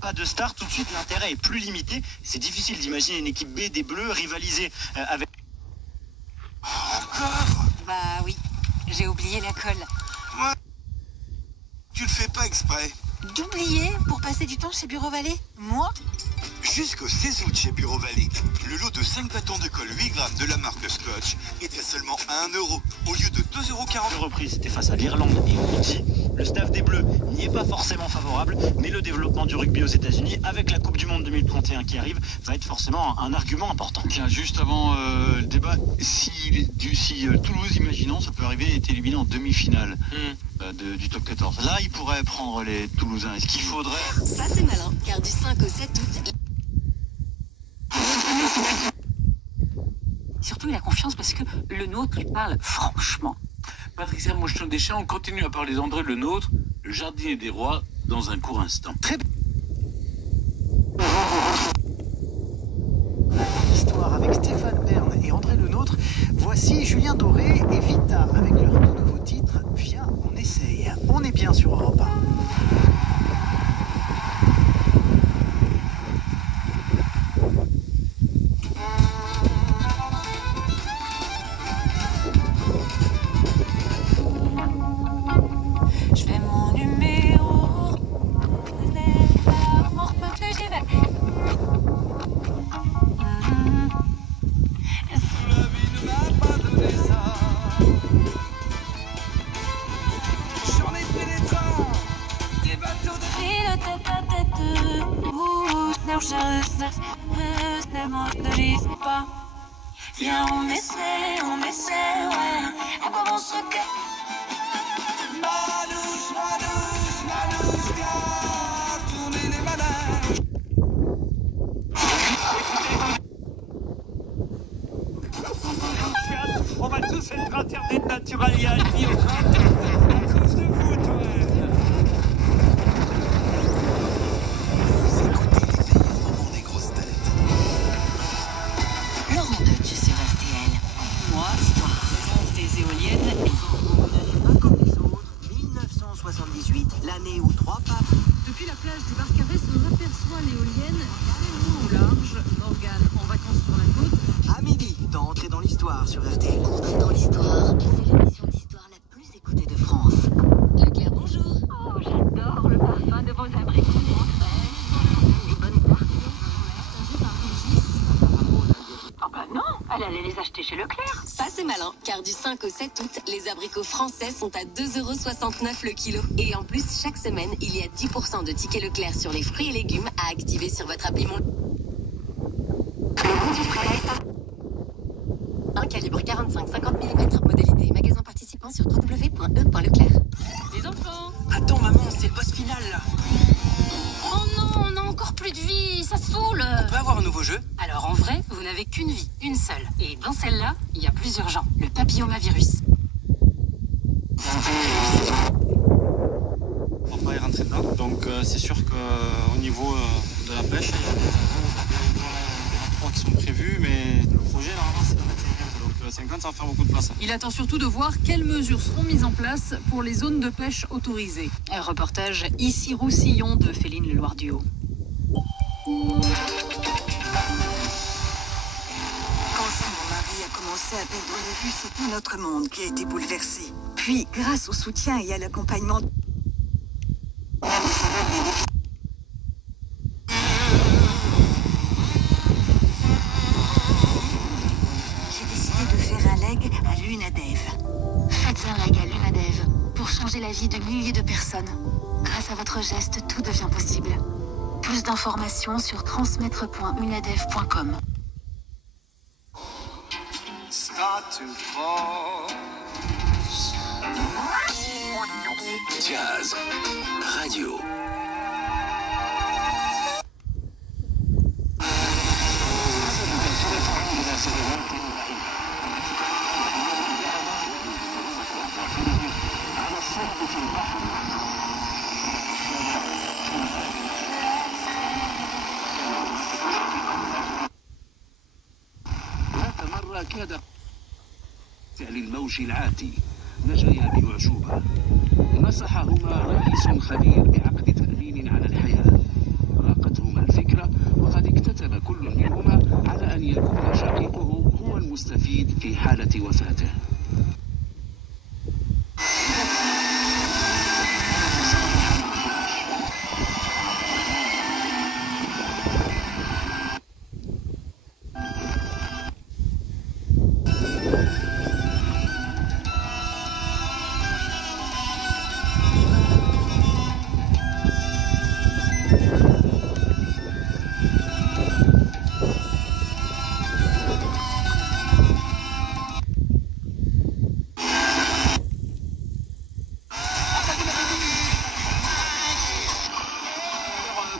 Pas de star, tout de suite l'intérêt est plus limité. C'est difficile d'imaginer une équipe B des Bleus rivaliser avec... Encore? Bah oui, j'ai oublié la colle. Ouais. Tu le fais pas exprès. D'oublier pour passer du temps chez Bureau Vallée? Moi? Jusqu'au 16 août chez Bureau Vallée, le lot de 5 bâtons de colle 8 grammes de la marque Scotch est à seulement 1 € au lieu de 2,40 €. Le reprise, c'était face à l'Irlande et au Fidji. Le staff des Bleus n'y est pas forcément favorable, mais le développement du rugby aux États-Unis avec la Coupe du Monde 2031 qui arrive va être forcément un argument important. Tiens, juste avant le débat, si Toulouse, imaginons, ça peut arriver, est éliminé en demi-finale du top 14. Là, il pourrait prendre les Toulousains. Est-ce qu'il faudrait... Ça c'est malin, car du 5 au 7 août... Surtout, il a confiance parce que le nôtre, il parle franchement. Patricia Mouchon-Deschamps, on continue à parler d'André Le Nôtre, le jardinier des rois, dans un court instant. Très bien. Histoire avec Stéphane Bern et André Le Nôtre. Voici Julien Doré et Vita avec leur tout nouveau titre. Viens, on essaye. On est bien sur Europe 1. Je fais mon numéro. On reprend plus, j'y vais. La vie ne m'a pas donné ça. J'en ai pris des trains, des bateaux de... Ville tête à tête. Ouh, je sais pas. Viens, on essaie, ouais. À quoi on se recueille? Manouche, manouche, manouchka, tournez les manèges. Internet Naturalia dit à cause de vous, toi. Vous écoutez les meilleurs moments des grosses têtes. Laurent Deutsch sur RTL. Moi, présence des éoliennes. Vous n'allez pas comme les autres. 1978, l'année où 3 papes. Depuis la plage du Barcarès, on aperçoit l'éolienne carrément au large. Morgane en vacances sur la côte. À midi, dans Entrée dans l'histoire sur RTL. Entrée dans l'histoire, c'est l'émission d'histoire la plus écoutée de France. Leclerc, bonjour. Oh, j'adore le parfum de vos abricots. Les bonnes parties. Ah bah non, elle allait les acheter chez Leclerc. Ça c'est malin, car du 5 au 7 août, les abricots français sont à 2,69 € le kilo. Et en plus, chaque semaine, il y a 10% de tickets Leclerc sur les fruits et légumes à activer sur votre appli Mon. Un calibre 45-50 mm, modalité magasin participant sur www.e.leclerc. Les enfants. Attends maman, c'est le boss final là. Oh non, on a encore plus de vie, ça saoule. On peut avoir un nouveau jeu? Alors en vrai, vous n'avez qu'une vie, une seule. Et dans celle-là, il y a plus urgent, le papillomavirus. On va pas y rentrer dedans. Donc c'est sûr qu'au niveau de la pêche, il y a des ports qui sont prévus, mais le projet normalement c'est de mettre 50. Donc 50 ça va faire beaucoup de place. Il attend surtout de voir quelles mesures seront mises en place pour les zones de pêche autorisées. Un reportage ici Roussillon de Féline Le Loir-du-Haut. Quand mon mari a commencé à perdre la vue, c'est tout notre monde qui a été bouleversé. Puis, grâce au soutien et à l'accompagnement j'ai décidé de faire un leg à l'UNADEV. Faites un leg à l'UNADEV pour changer la vie de milliers de personnes. Grâce à votre geste, tout devient possible. Plus d'informations sur transmettre.unadev.com. Jazz Radio. ذات مرة كاد فعل الموج العاتي نجيا بأعجوبة نصحهما رئيس خبير بعقد تأمين على الحياة. راقتهما الفكرة وقد اكتتب كل منهما على أن يكون شقيقه هو المستفيد في حالة وفاته.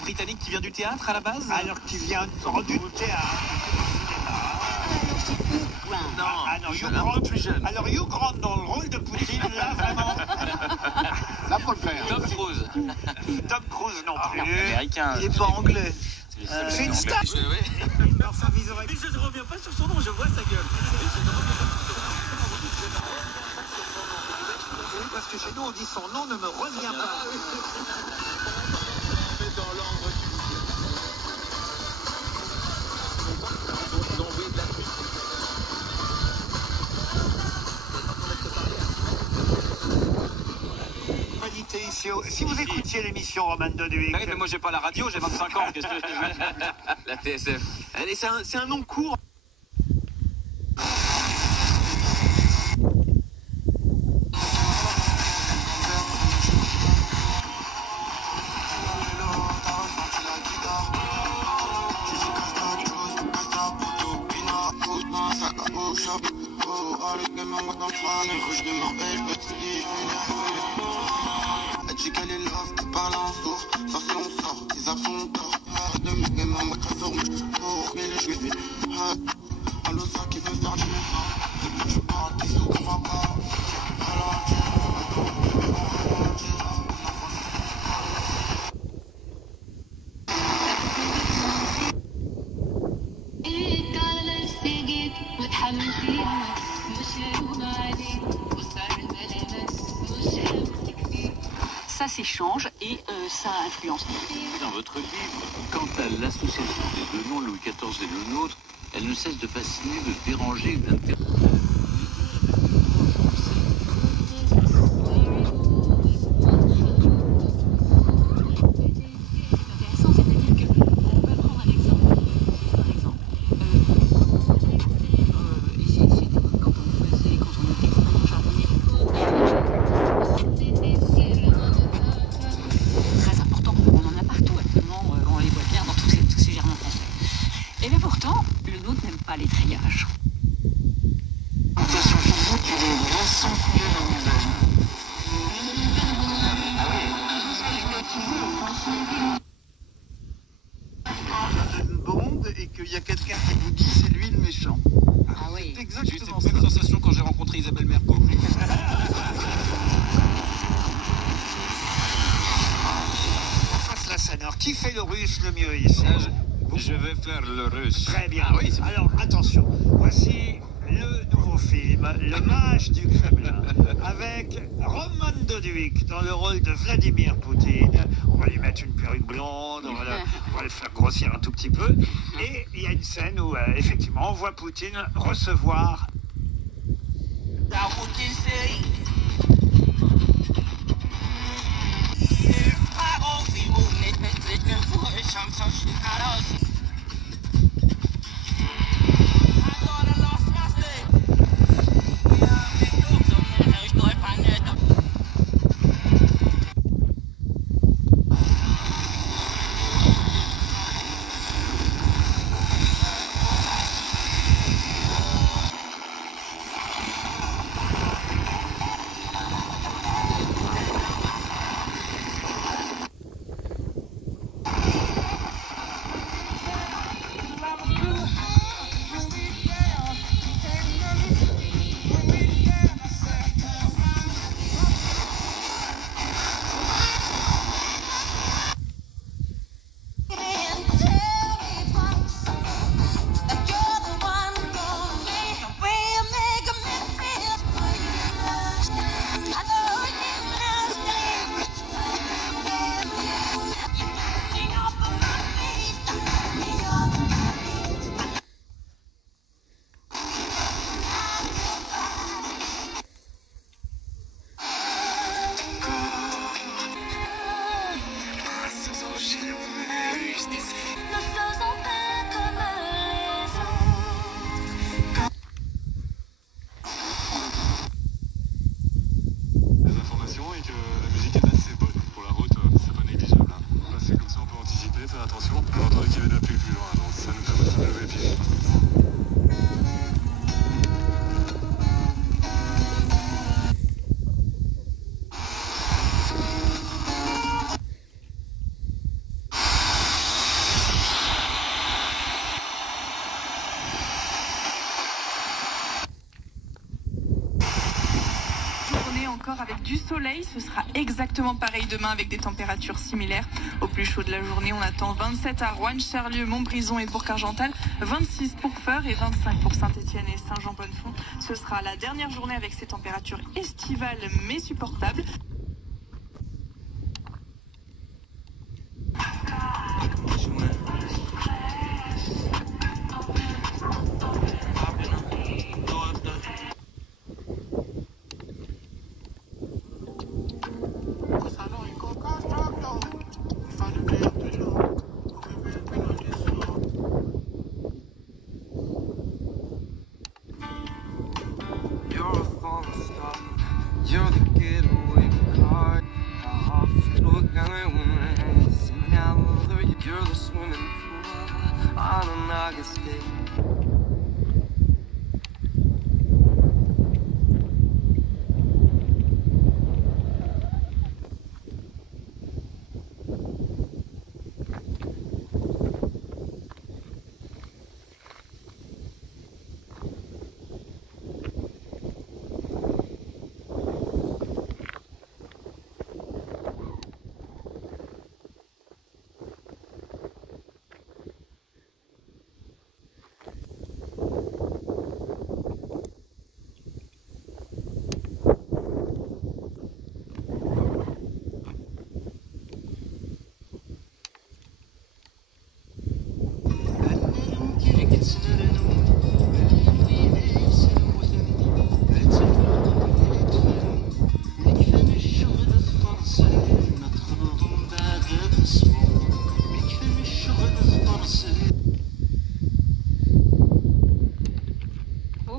Britannique qui vient du théâtre à la base? Alors qui vient du théâtre. Non, alors Hugh un Grant, peu plus jeune. Alors Hugh Grant dans le rôle de Poutine, là vraiment. Là pour le faire. Tom Cruise. Tom Cruise non plus. Américain. Il est pas anglais. C'est une star. Enfin, mais je ne reviens pas sur son nom, je vois sa gueule. Parce que chez nous on dit son nom ne me revient pas. Si vous écoutiez l'émission Roman Doduic... Oui, mais moi j'ai pas la radio, j'ai 25 ans. Qu'est-ce que La TSF. C'est un nom court. Elle dit qu'elle est love, tu parles en sourd. Ça c'est on sort, tes absents on dort. De mes mains, ma crève pour les juifs. Allo ça qui veut faire du méchant. Depuis que je parle, t'es sous qu'on va pas. Ça s'échange et ça influence. Dans votre livre, quant à l'association des deux noms, Louis XIV et le nôtre, elle ne cesse de fasciner, de déranger, d'interroger. Les triages. Une bombe et qu'il y a quelqu'un qui vous dit c'est lui le méchant. Ah oui. C'est exactement J'ai eu cette même sensation quand j'ai rencontré Isabelle Mergo. Fasse la scène. Alors, qui fait le russe le mieux ici? Je vais faire le russe. Très bien. Ah oui, alors, attention. Voici le nouveau film, Le Mage du Kremlin, avec Roman Doduik dans le rôle de Vladimir Poutine. On va lui mettre une perruque blonde, on va le faire grossir un tout petit peu. Et il y a une scène où, effectivement, on voit Poutine recevoir... Avec du soleil, ce sera exactement pareil demain avec des températures similaires. Au plus chaud de la journée, on attend 27 à Roanne, Charlieu, Montbrison et Bourg-Argental, 26 pour Feurs et 25 pour Saint-Étienne et Saint-Jean-Bonnefond. Ce sera la dernière journée avec ces températures estivales mais supportables.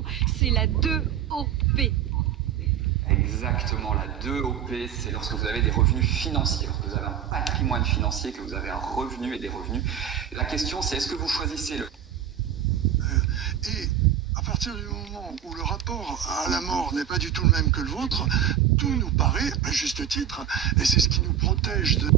Attention, c'est la 2OP. Exactement, la 2OP, c'est lorsque vous avez des revenus financiers, lorsque vous avez un patrimoine financier, que vous avez un revenu et des revenus. La question, c'est est-ce que vous choisissez le... Et à partir du moment où le rapport à la mort n'est pas du tout le même que le vôtre, tout nous paraît à juste titre, et c'est ce qui nous protège de...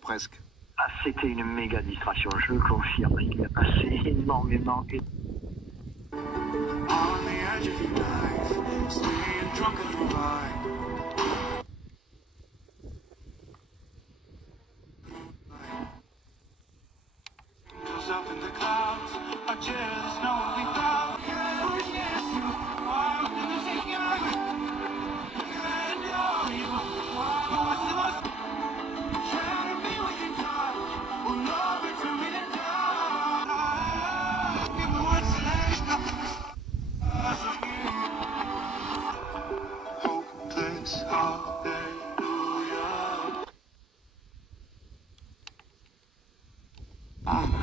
Presque. Ah, c'était une méga distraction, je le confirme. Il a passé énormément.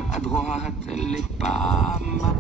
À droite, elle est pas mal.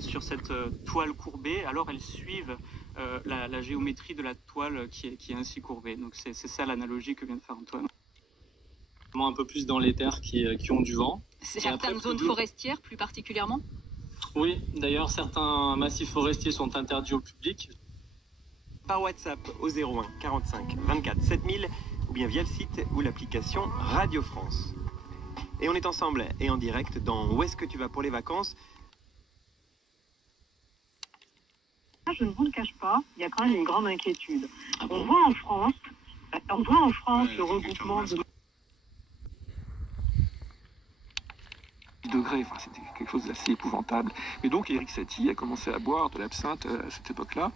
Sur cette toile courbée, alors elles suivent la géométrie de la toile qui est ainsi courbée. Donc c'est ça l'analogie que vient de faire Antoine. Un peu plus dans les terres qui ont du vent. Certaines zones forestières plus particulièrement? Oui, d'ailleurs certains massifs forestiers sont interdits au public. Par WhatsApp au 01 45 24 7000 ou bien via le site ou l'application Radio France. Et on est ensemble et en direct dans Où est-ce que tu vas pour les vacances? Je ne vous le cache pas, il y a quand même une grande inquiétude. On voit en France le regroupement de... Degrés, enfin, c'était quelque chose d'assez épouvantable. Et donc Éric Satie a commencé à boire de l'absinthe à cette époque-là.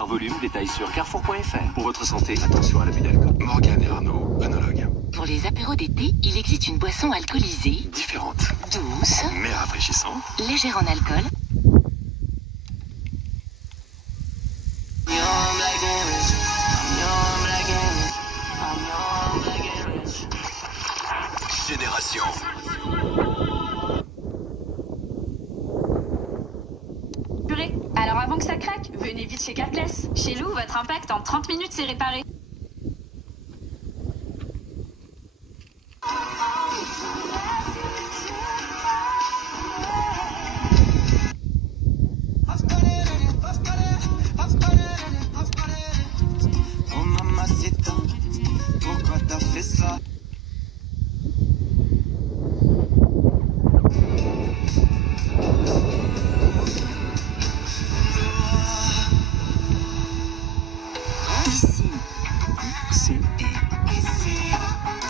En volume, détail sur carrefour.fr. Pour votre santé, attention à l'abus d'alcool. Morgane et Arnaud, œnologue. Pour les apéros d'été, il existe une boisson alcoolisée, Différente, douce, mais rafraîchissante. légère en alcool. Génération. Purée. Alors avant que ça craque, venez vite chez Carglass. Chez nous, votre impact en 30 minutes c'est réparé. Oh mamacita, pourquoi t'as fait ça?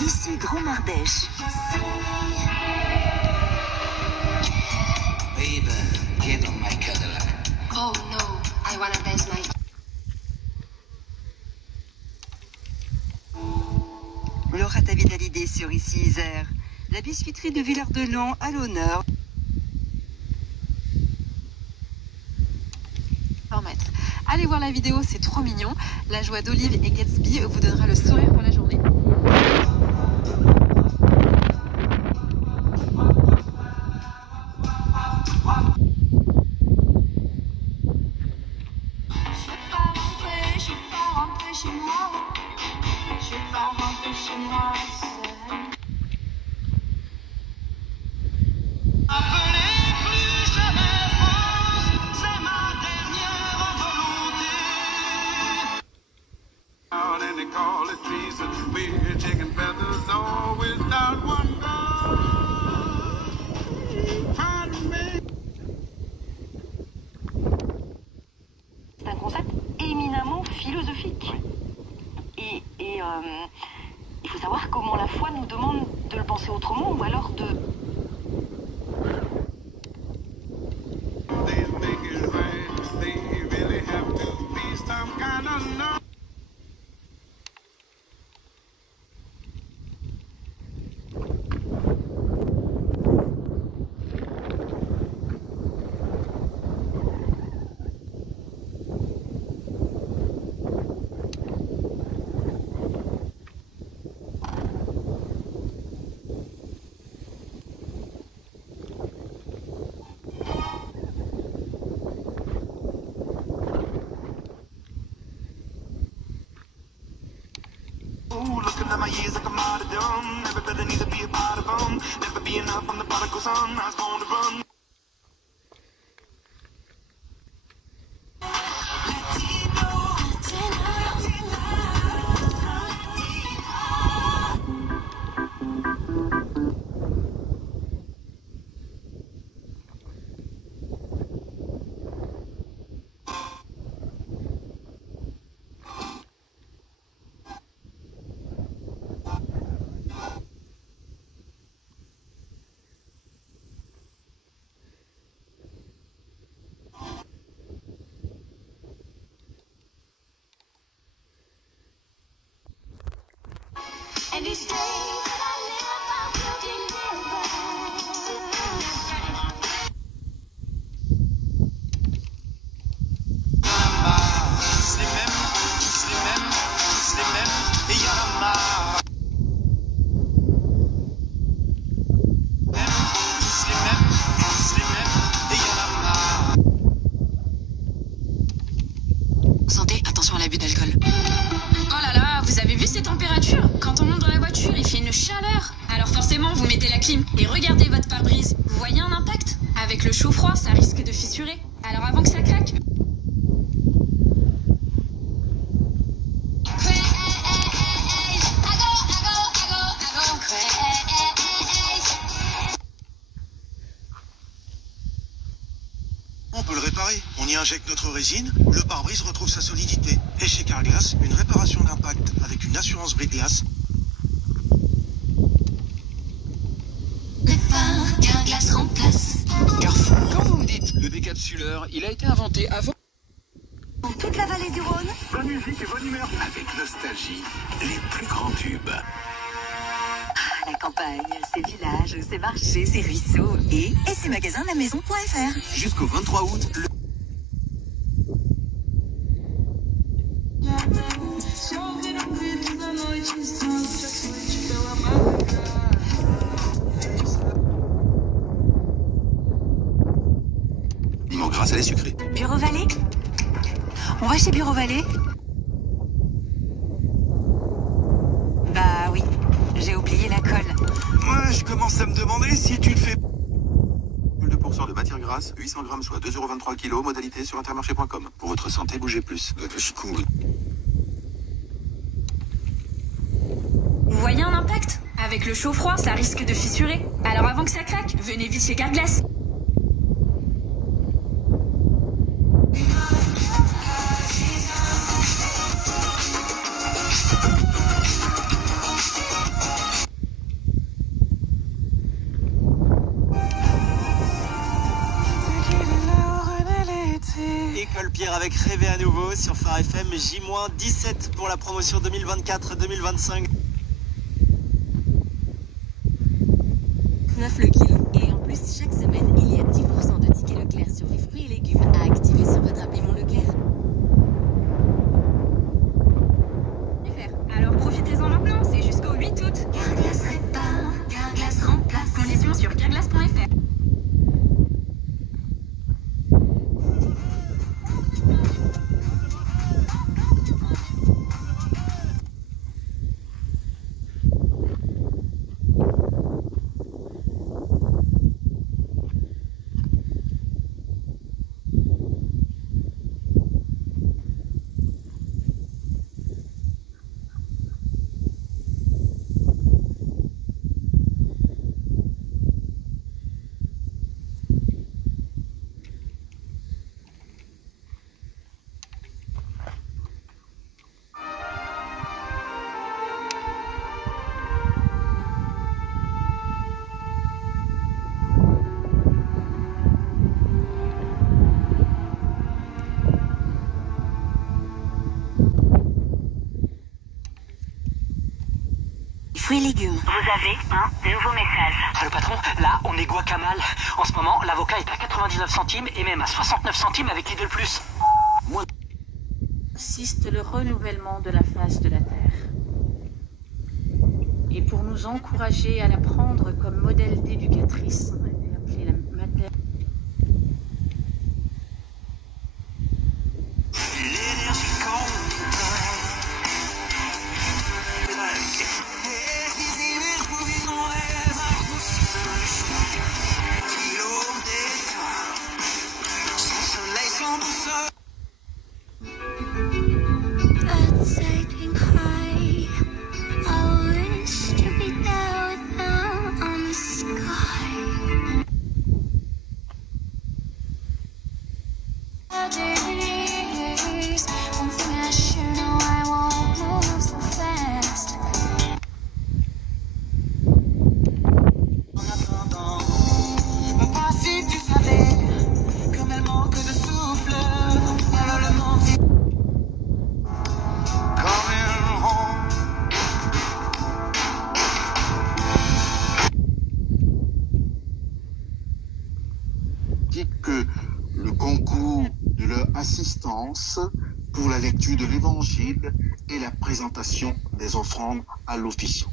Ici Grand Ardèche. Baby, get on my Cadillac. Oh no, I wanna dance my... Laura David Hallyday sur Ici Isère. La biscuiterie de Villard-de-Lans à l'honneur. Allez voir la vidéo, c'est trop mignon. La joie d'Olive et Gatsby vous donnera le sourire pour la journée. And they call it treason. We're chicken feathers all without one C'est un concept éminemment philosophique. Et il faut savoir comment la foi nous demande de le penser autrement ou alors de... They think it's right. They really have to be some kind of love. Ooh, looking at my years like I'm out of dumb. Everybody needs to be a part of them. Never be enough, I'm the prodigal son. I was born to run. And each day that I live, I will deliver. Tous les mêmes, tous les mêmes, tous les mêmes, et y'en a marre. Tous les mêmes, tous les mêmes, et y'en a marre. Santé, attention à l'abus d'alcool. Oh là là, vous avez vu ces températures? Quand on monte dans la voiture, il fait une chaleur. Alors forcément, vous mettez la clim et regardez votre pare-brise. Vous voyez un impact? Avec le chaud-froid, ça risque de fissurer. Alors avant que ça craque... On peut le réparer. On y injecte notre résine, le pare-brise retrouve sa solidité. Et chez Carglass, une réparation d'impact avec une assurance brise-glace. Répare, Carglass remplace. Carrefour. Quand vous me dites le décapsuleur, il a été inventé avant. Dans toute la vallée du Rhône. Bonne musique et bonne humeur. Avec nostalgie, les plus grands tubes. La campagne, ses villages, ses marchés, ses ruisseaux et ses magasins de la maison.fr. Jusqu'au 23 août, Limon Gras salé sucré. Bureau Vallée. On va chez Bureau Vallée. Bah oui, j'ai oublié la colle. Moi, je commence à me demander si tu le fais. 2% de matière grasse, 800 grammes, soit 2,23 kg, modalité sur intermarché.com. Pour votre santé, bougez plus. Vous voyez un impact? Avec le chaud-froid, ça risque de fissurer. Alors avant que ça craque, venez vite chez Carglass. École Pierre avec Rêver à nouveau sur Phare FM, J-17 pour la promotion 2024-2025. 9 le kilo. Et en plus, chaque semaine, il y a 10% de tickets Leclerc sur les fruits et légumes à activer sur votre appli Mon Leclerc. Alors profitez-en maintenant, c'est jusqu'au 8 août. Carglass répare, Carglass remplace. Conditions sur carglass.fr. Fruits et légumes. Vous avez un nouveau message. Le patron, là, on est guacamal. En ce moment, l'avocat est à 99 centimes et même à 69 centimes avec Lidl Plus. Assiste le renouvellement de la face de la Terre. Et pour nous encourager à la prendre comme modèle d'éducatrice, on va appeler la mater. L'énergie compte. Taking high. I wish to be there with them on the sky. Days, one thing I sure know, I won't move so fast. En attendant, mon pas si tu savais, comme elle manque de souffle, alors le monde dit coming home. Dit que le concours de leur assistance pour la lecture de l'évangile et la présentation des offrandes à l'officiant.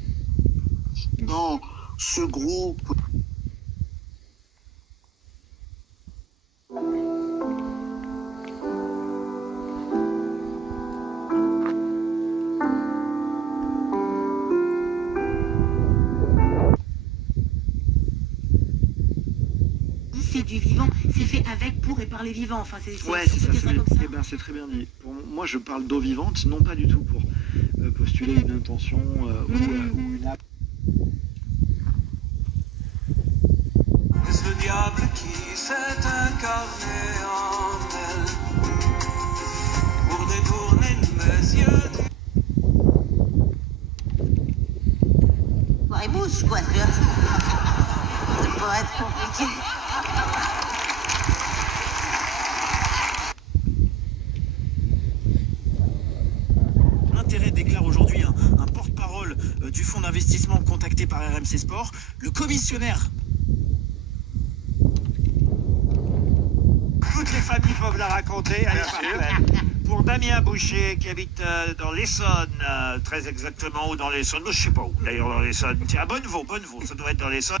Dans ce groupe, c'est du vivant, c'est fait avec, pour et par les vivants. Enfin, c'est ouais, c'est ça, comme ça. eh ben, c'est très bien dit. Moi, je parle d'eau vivante, non pas du tout pour postuler une intention ou une app. Est-ce le diable qui s'est incarné en elle pour détourner mes yeux Ouais, bouge, quoi, tu vois. Ça pourrait être compliqué. déclare aujourd'hui un porte-parole du fonds d'investissement contacté par RMC Sport. Le commissionnaire... Toutes les familles peuvent la raconter. Allez, parfait. Pour Damien Boucher, qui habite dans l'Essonne, très exactement, ou dans l'Essonne, je sais pas où, d'ailleurs dans l'Essonne. Tiens, Bonnevaux, ça doit être dans l'Essonne.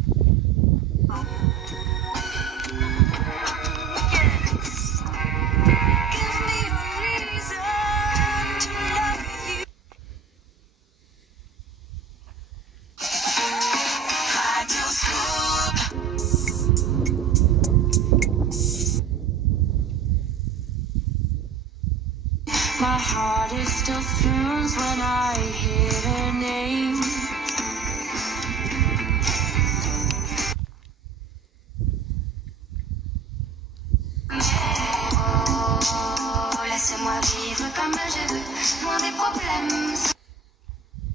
My heart is still throws when I hear her name. Oh, laisse-moi vivre comme je veux, loin des problèmes.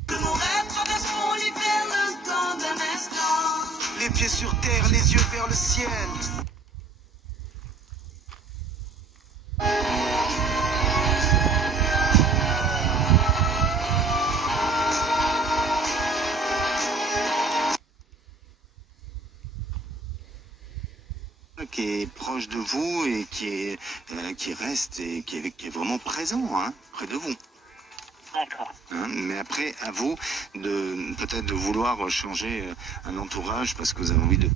Que mon rêve traverse mon lit vers le temps d'un instant. Les pieds sur terre, les yeux vers le ciel. Qui est proche de vous et qui reste et qui est vraiment présent, hein, près de vous. D'accord. Hein, mais après, à vous de peut-être de vouloir changer un entourage parce que vous avez envie de